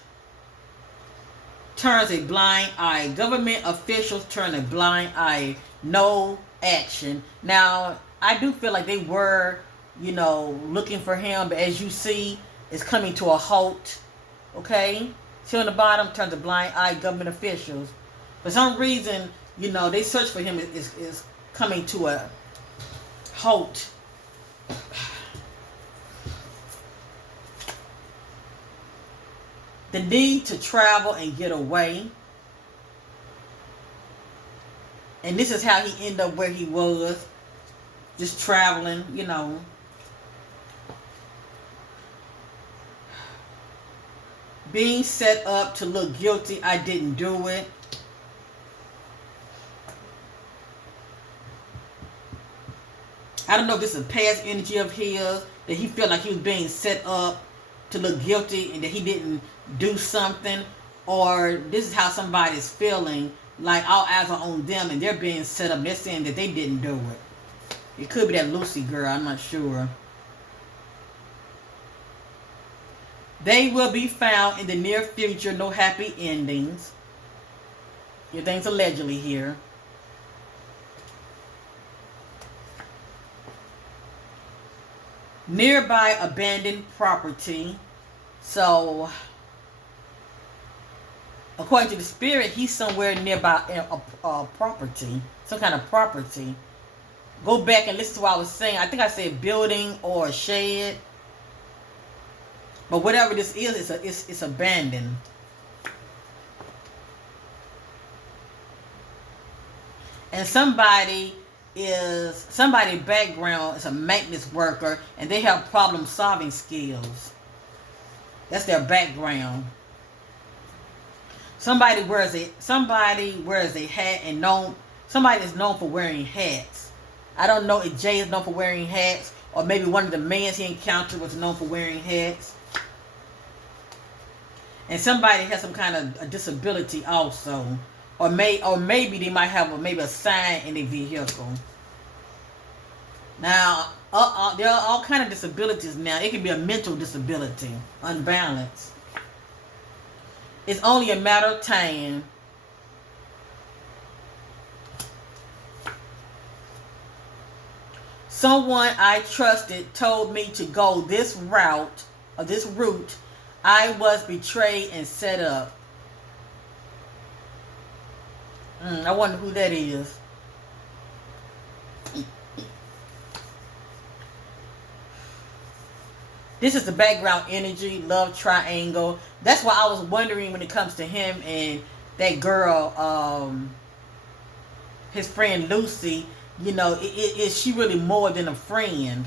turns a blind eye. Government officials turn a blind eye. No action. Now, I do feel like they were, looking for him, but as you see, it's coming to a halt. Okay? See on the bottom, turns a blind eye, government officials. For some reason, they search for him is coming to a halt. The need to travel and get away. And this is how he ended up where he was. Just traveling, Being set up to look guilty. I didn't do it. I don't know if this is a past energy of his, that he felt like he was being set up to look guilty and that he didn't do something, or this is how somebody's feeling like all eyes are on them and they're being set up. They're saying that they didn't do it. It could be that Lucy girl, I'm not sure. They will be found in the near future. No happy endings. Everything's allegedly here. Nearby abandoned property. So, according to the spirit, he's somewhere nearby a property. Some kind of property. Go back and listen to what I was saying. I think I said building or a shed. But whatever this is, it's abandoned. And somebody background is a maintenance worker and they have problem solving skills. That's their background. Somebody wears a hat and somebody is known for wearing hats. I don't know if Jay is known for wearing hats, or maybe one of the men he encountered was known for wearing hats. And somebody has some kind of a disability also. Or maybe they might have a sign in their vehicle. Now, there are all kind of disabilities now. It can be a mental disability, unbalanced. It's only a matter of time. Someone I trusted told me to go this route, or this route. I was betrayed and set up. I wonder who that is. This is the background energy, love triangle. That's why I was wondering when it comes to him and that girl, his friend Lucy. You know, is she really more than a friend?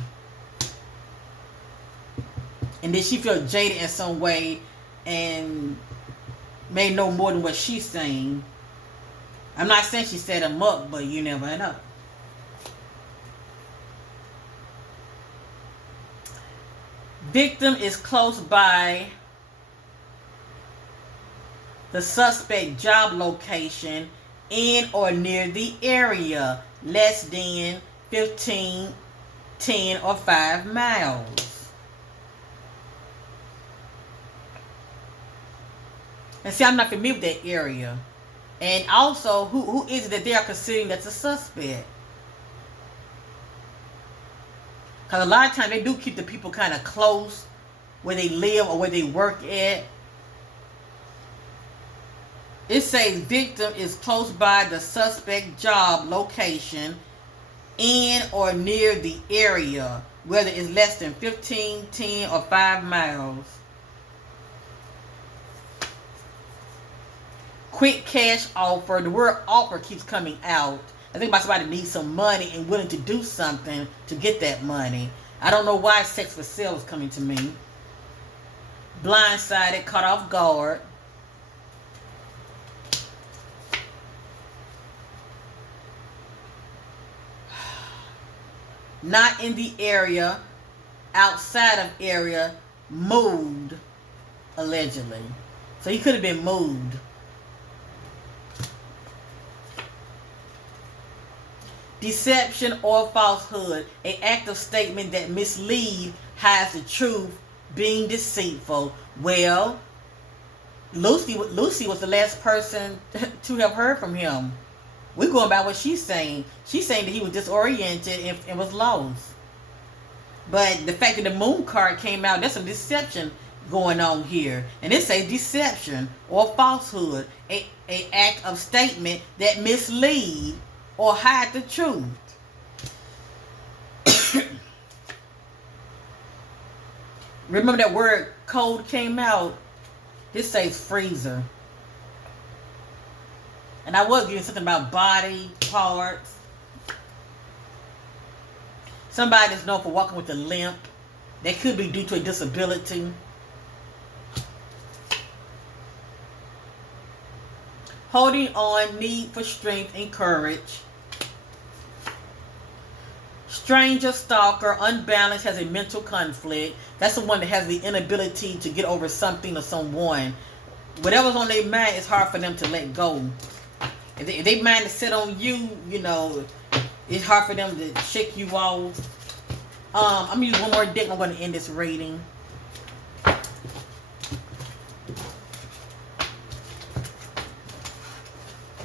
And did she feel jaded in some way and may know more than what she's saying? I'm not saying she set him up, but you never know. Victim is close by the suspect job location in or near the area, less than 15, 10, or 5 miles. And see, I'm not familiar with that area. And also, who is it that they are considering that's a suspect? Because a lot of times they do keep the people kind of close where they live or where they work at. It says victim is close by the suspect job location in or near the area, whether it's less than 15, 10, or 5 miles. Quick cash offer. The word offer keeps coming out. I think about somebody needs some money and willing to do something to get that money. I don't know why sex for sale is coming to me. Blindsided, caught off guard. Not in the area, outside of area, moved, allegedly. So he could have been moved. Deception or falsehood, an active statement that mislead, hides the truth, being deceitful. Well, Lucy was the last person to have heard from him. We're going by what she's saying. She's saying that he was disoriented and was lost. But the fact that the moon card came out, there's some deception going on here. And it says deception or falsehood, an act of statement that mislead or hide the truth. Remember that word cold came out? This says freezer. And I was getting something about body parts. Somebody that's known for walking with a limp. That could be due to a disability. Holding on, need for strength and courage. Stranger, stalker, unbalanced, has a mental conflict. That's the one that has the inability to get over something or someone. Whatever's on their mind, it's hard for them to let go. If they mind to sit on you, you know, it's hard for them to shake you off. I'm going to use one more deck and I'm going to end this reading.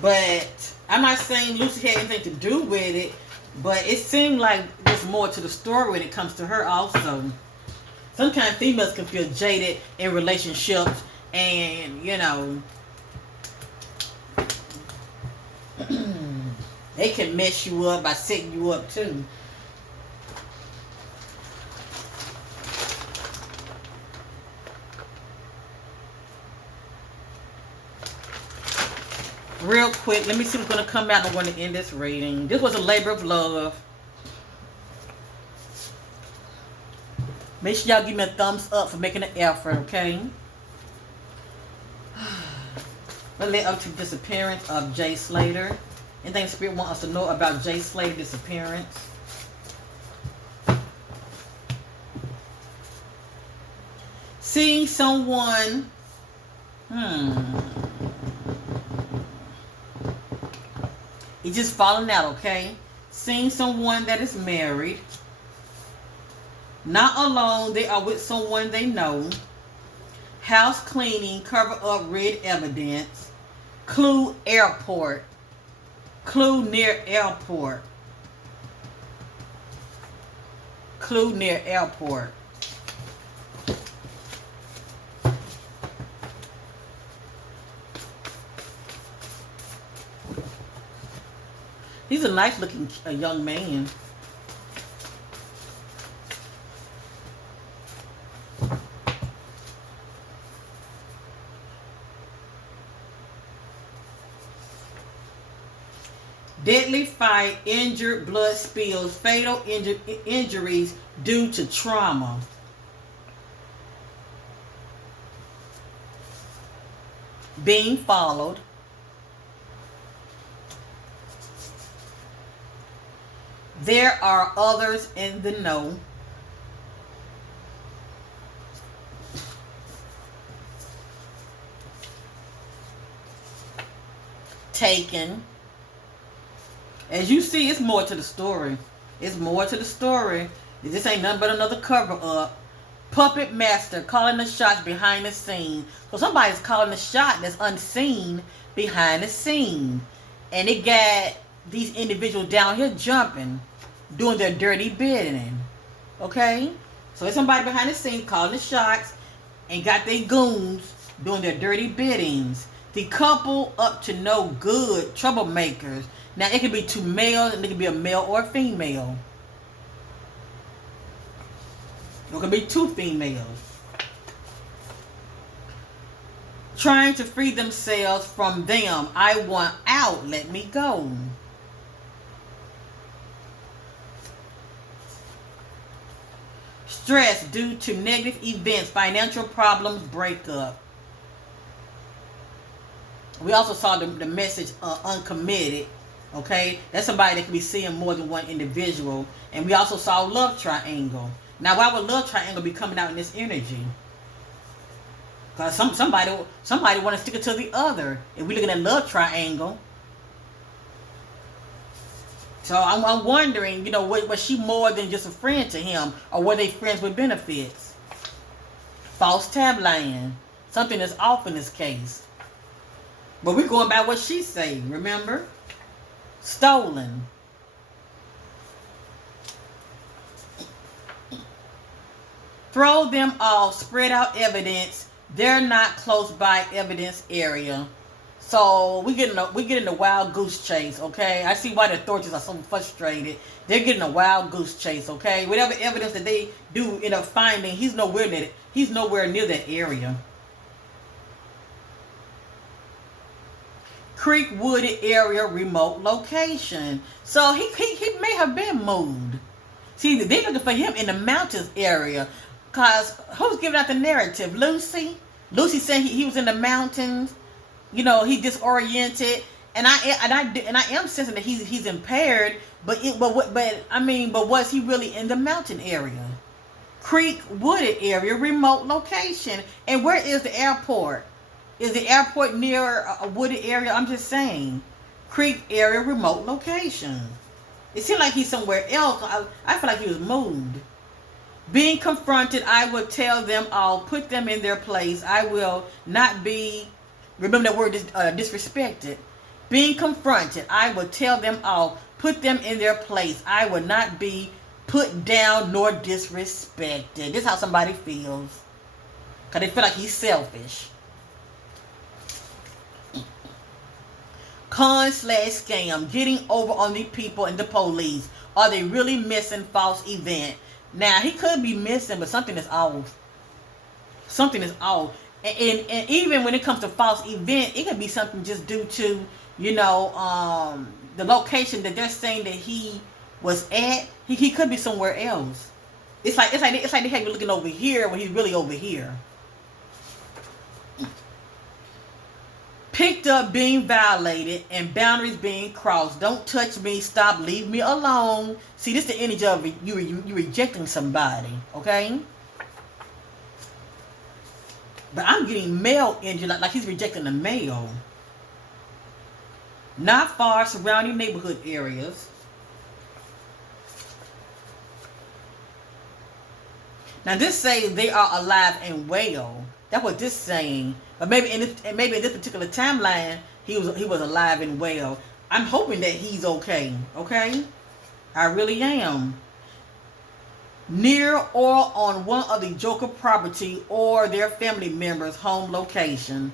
But I'm not saying Lucy had anything to do with it, but it seemed like there's more to the story when it comes to her also. Sometimes females can feel jaded in relationships and, you know, they can mess you up by setting you up too. Real quick, let me see what's going to come out. I'm going to end this reading. This was a labor of love. Make sure y'all give me a thumbs up for making an effort, okay? Let's led up to the disappearance of Jay Slater. Anything Spirit wants us to know about Jay Slater's disappearance? Seeing someone... It's just falling out, okay? Seeing someone that is married. Not alone, they are with someone they know. House cleaning, cover up red evidence. Clue airport. Clue near airport. Clue near airport. He's a nice looking young man. Deadly fight, injured, blood spills, fatal injuries due to trauma. Being followed. There are others in the know. Taken. As you see, it's more to the story. It's more to the story. This ain't nothing but another cover up. Puppet master calling the shots behind the scene. So somebody's calling the shot that's unseen behind the scene. And it got these individuals down here jumping, doing their dirty bidding. Okay? So it's somebody behind the scenes calling the shots and got their goons doing their dirty biddings. The couple up to no good, troublemakers. Now it could be two males and it could be a male or a female. It could be two females. Trying to free themselves from them. I want out. Let me go. Stress due to negative events, financial problems, breakup. We also saw the message uncommitted. Okay, that's somebody that could be seeing more than one individual. And we also saw love triangle. Now, why would love triangle be coming out in this energy? Because somebody want to stick it to the other. If we look at that love triangle. So I'm wondering, you know, was she more than just a friend to him? Or were they friends with benefits? False tabline. Something is off in this case. But we're going by what she said, remember? Stolen. Throw them off, spread out evidence. They're not close by evidence area. So we getting a wild goose chase, okay? I see why the authorities are so frustrated. They're getting a wild goose chase, okay? Whatever evidence that they do end up finding, he's nowhere near that area. Creek wooded area, remote location. So he may have been moved. See, they're looking for him in the mountains area. Cause who's giving out the narrative? Lucy. Lucy saying he was in the mountains. You know, he disoriented, and I am sensing that he's impaired. But was he really in the mountain area? Creek wooded area, remote location. And where is the airport? Is the airport near a wooded area? I'm just saying. Creek area, remote location. It seemed like he's somewhere else. I feel like he was moved. Being confronted, I will tell them all, put them in their place. I will not be, remember that word, disrespected. Being confronted, I will tell them all, put them in their place. I will not be put down nor disrespected. This is how somebody feels. Because they feel like he's selfish. Con/scam, getting over on the people and the police. Are they really missing false event? Now, he could be missing, but something is off. Something is off. And even when it comes to false event, it could be something just due to, you know, the location that they're saying that he was at. He could be somewhere else. It's like they have you looking over here when he's really over here. Picked up, being violated, and boundaries being crossed. Don't touch me. Stop. Leave me alone. See, this is the energy of you rejecting somebody. Okay? But I'm getting male energy, like he's rejecting a male. Not far, surrounding neighborhood areas. Now this says they are alive and well. That's what this saying. But maybe in this particular timeline, he was alive and well. I'm hoping that he's okay. Okay? I really am. Near or on one of the Joker property or their family members' home location.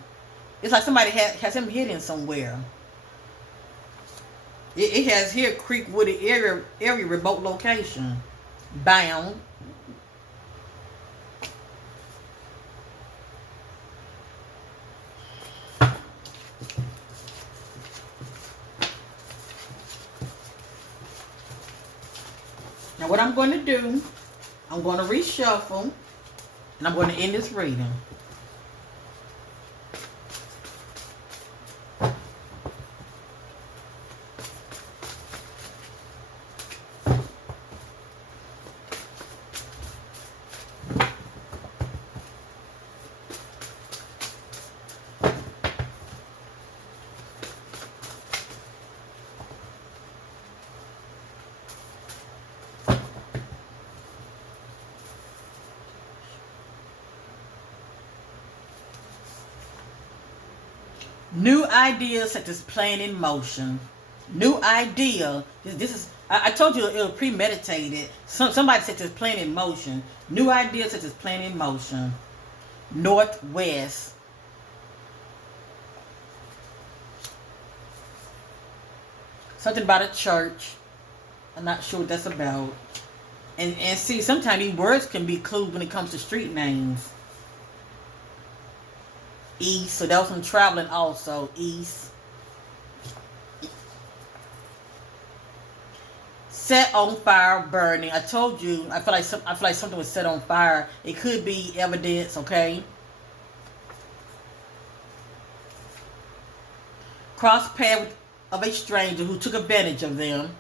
It's like somebody has him hidden somewhere. It has here Creek Woody area remote location. Bound. Now what I'm going to do, I'm going to reshuffle, and I'm going to end this reading. New ideas set this plan in motion. New idea. This is. I told you it was premeditated. Somebody set this plan in motion. New ideas set this plan in motion. Northwest. Something about a church. I'm not sure what that's about. And see, sometimes these words can be clues when it comes to street names. East, so that was some traveling also. East. Set on fire, burning. I told you, I feel like something was set on fire. It could be evidence, okay? Cross path of a stranger who took advantage of them.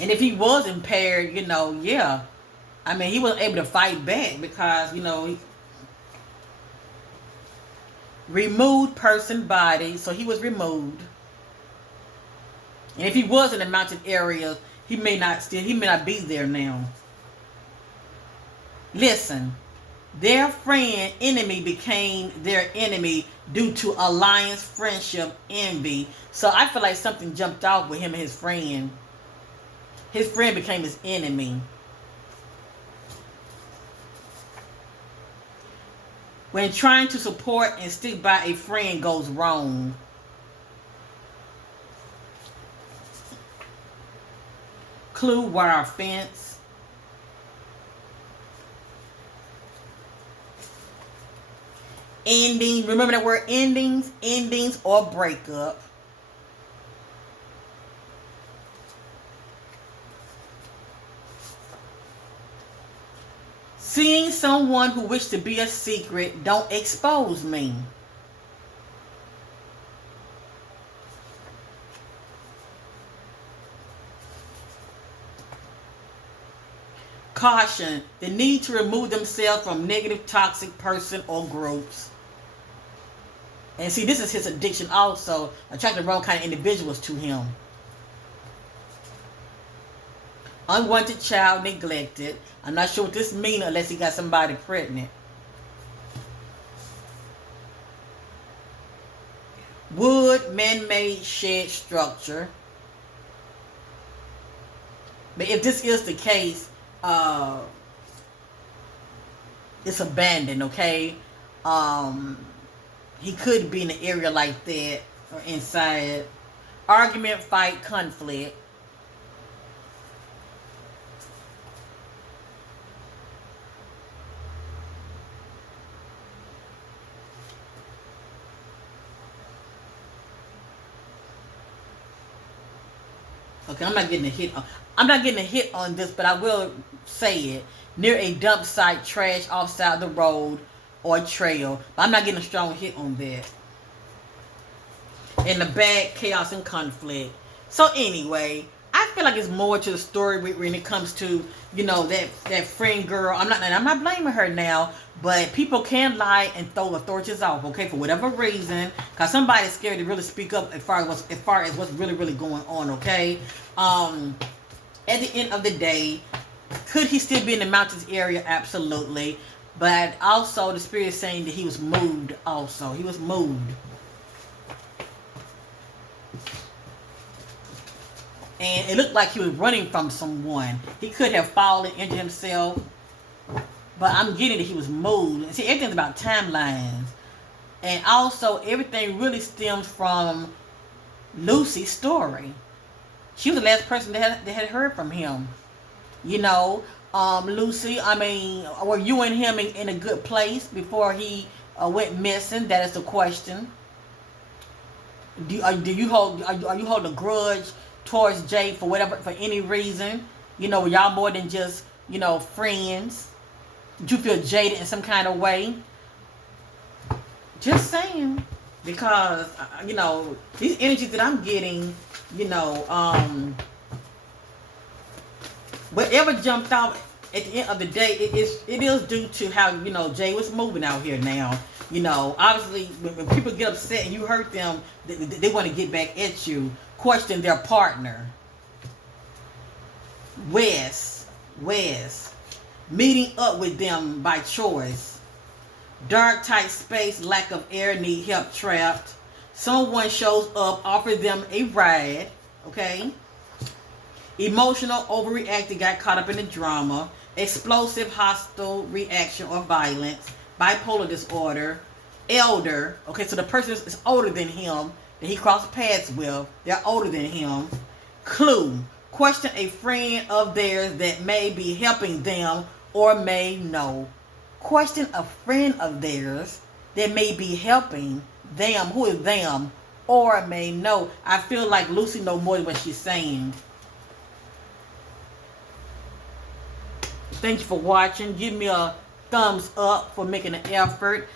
And if he was impaired, yeah. I mean, he wasn't able to fight back because, he removed person body, so he was removed. And if he was in the mountain area, he may not be there now. Listen, their friend enemy became their enemy due to alliance, friendship, envy. So I feel like something jumped off with him and his friend. His friend became his enemy. When trying to support and stick by a friend goes wrong. Clue, wire fence. Ending. Remember that word endings? Endings or breakup. Seeing someone who wished to be a secret, don't expose me. Caution, the need to remove themselves from negative, toxic person or groups. And see, this is his addiction also, attracting the wrong kind of individuals to him. Unwanted child neglected. I'm not sure what this means unless he got somebody pregnant. Wood, man-made shed structure. But if this is the case, it's abandoned, okay? He could be in an area like that or inside. Argument, fight, conflict. Okay, I'm not getting a hit on this, but I will say it. Near a dump site, trash offside the road or trail. But I'm not getting a strong hit on that. In the back, chaos and conflict. So anyway, I feel like it's more to the story when it comes to, that friend girl. I'm not blaming her now, but people can lie and throw authorities off, okay, for whatever reason, because somebody's scared to really speak up as far as what's really, really going on, okay? At the end of the day, could he still be in the mountains area? Absolutely. But also the spirit is saying that he was moved also. He was moved. And it looked like he was running from someone. He could have fallen into himself. But I'm getting that he was moved. See, everything's about timelines. And also, everything really stems from Lucy's story. She was the last person that had heard from him. You know, Lucy, I mean, were you and him in a good place before he went missing? That is the question. Do you hold are you holding a grudge towards Jay for whatever, for any reason? You know, were y'all more than just, you know, friends? Did you feel jaded in some kind of way? Just saying, because you know, these energies that I'm getting, you know, whatever jumped out at the end of the day, it is due to how, you know, Jay was moving out here now. You know, obviously, when people get upset and you hurt them, they want to get back at you, question their partner. Wes, meeting up with them by choice. Dark, tight space, lack of air, need help, trapped. Someone shows up, offer them a ride. Okay. Emotional, overreacted, got caught up in the drama. Explosive, hostile reaction or violence. Bipolar disorder. Elder. Okay, so the person is older than him that he crossed paths with. They're older than him. Clue. Question a friend of theirs that may be helping them or may know. Question a friend of theirs that may be helping them. Who is them? Or may know. I feel like Lucy knows more than what she's saying. Thank you for watching. Give me a thumbs up for making an effort.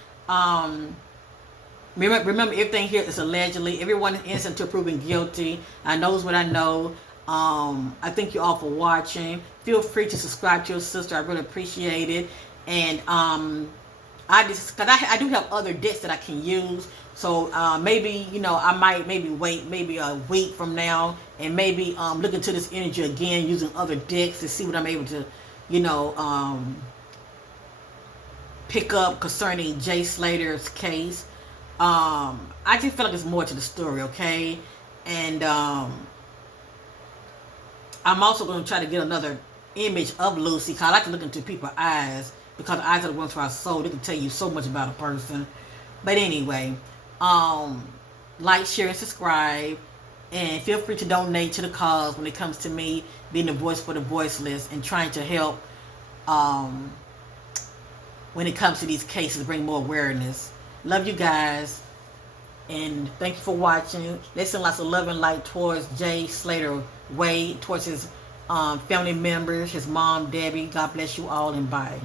Remember, everything here is allegedly. Everyone is innocent until proven guilty. I knows what I know. I thank you all for watching. Feel free to subscribe to your sister. I really appreciate it. And because I do have other decks that I can use. So maybe, you know, I might maybe wait maybe a week from now and maybe look into this energy again using other decks to see what I'm able to, you know, pick up concerning Jay Slater's case. I just feel like there's more to the story, okay? And I'm also going to try to get another image of Lucy, because I like to look into people's eyes, because the eyes are the ones for our soul. They can tell you so much about a person. But anyway, like, share, and subscribe. And feel free to donate to the cause when it comes to me being the voice for the voiceless and trying to help when it comes to these cases, bring more awareness. Love you guys. And thank you for watching. Let's send lots of love and light towards Jay Slater way, towards his family members, his mom, Debbie. God bless you all, and bye.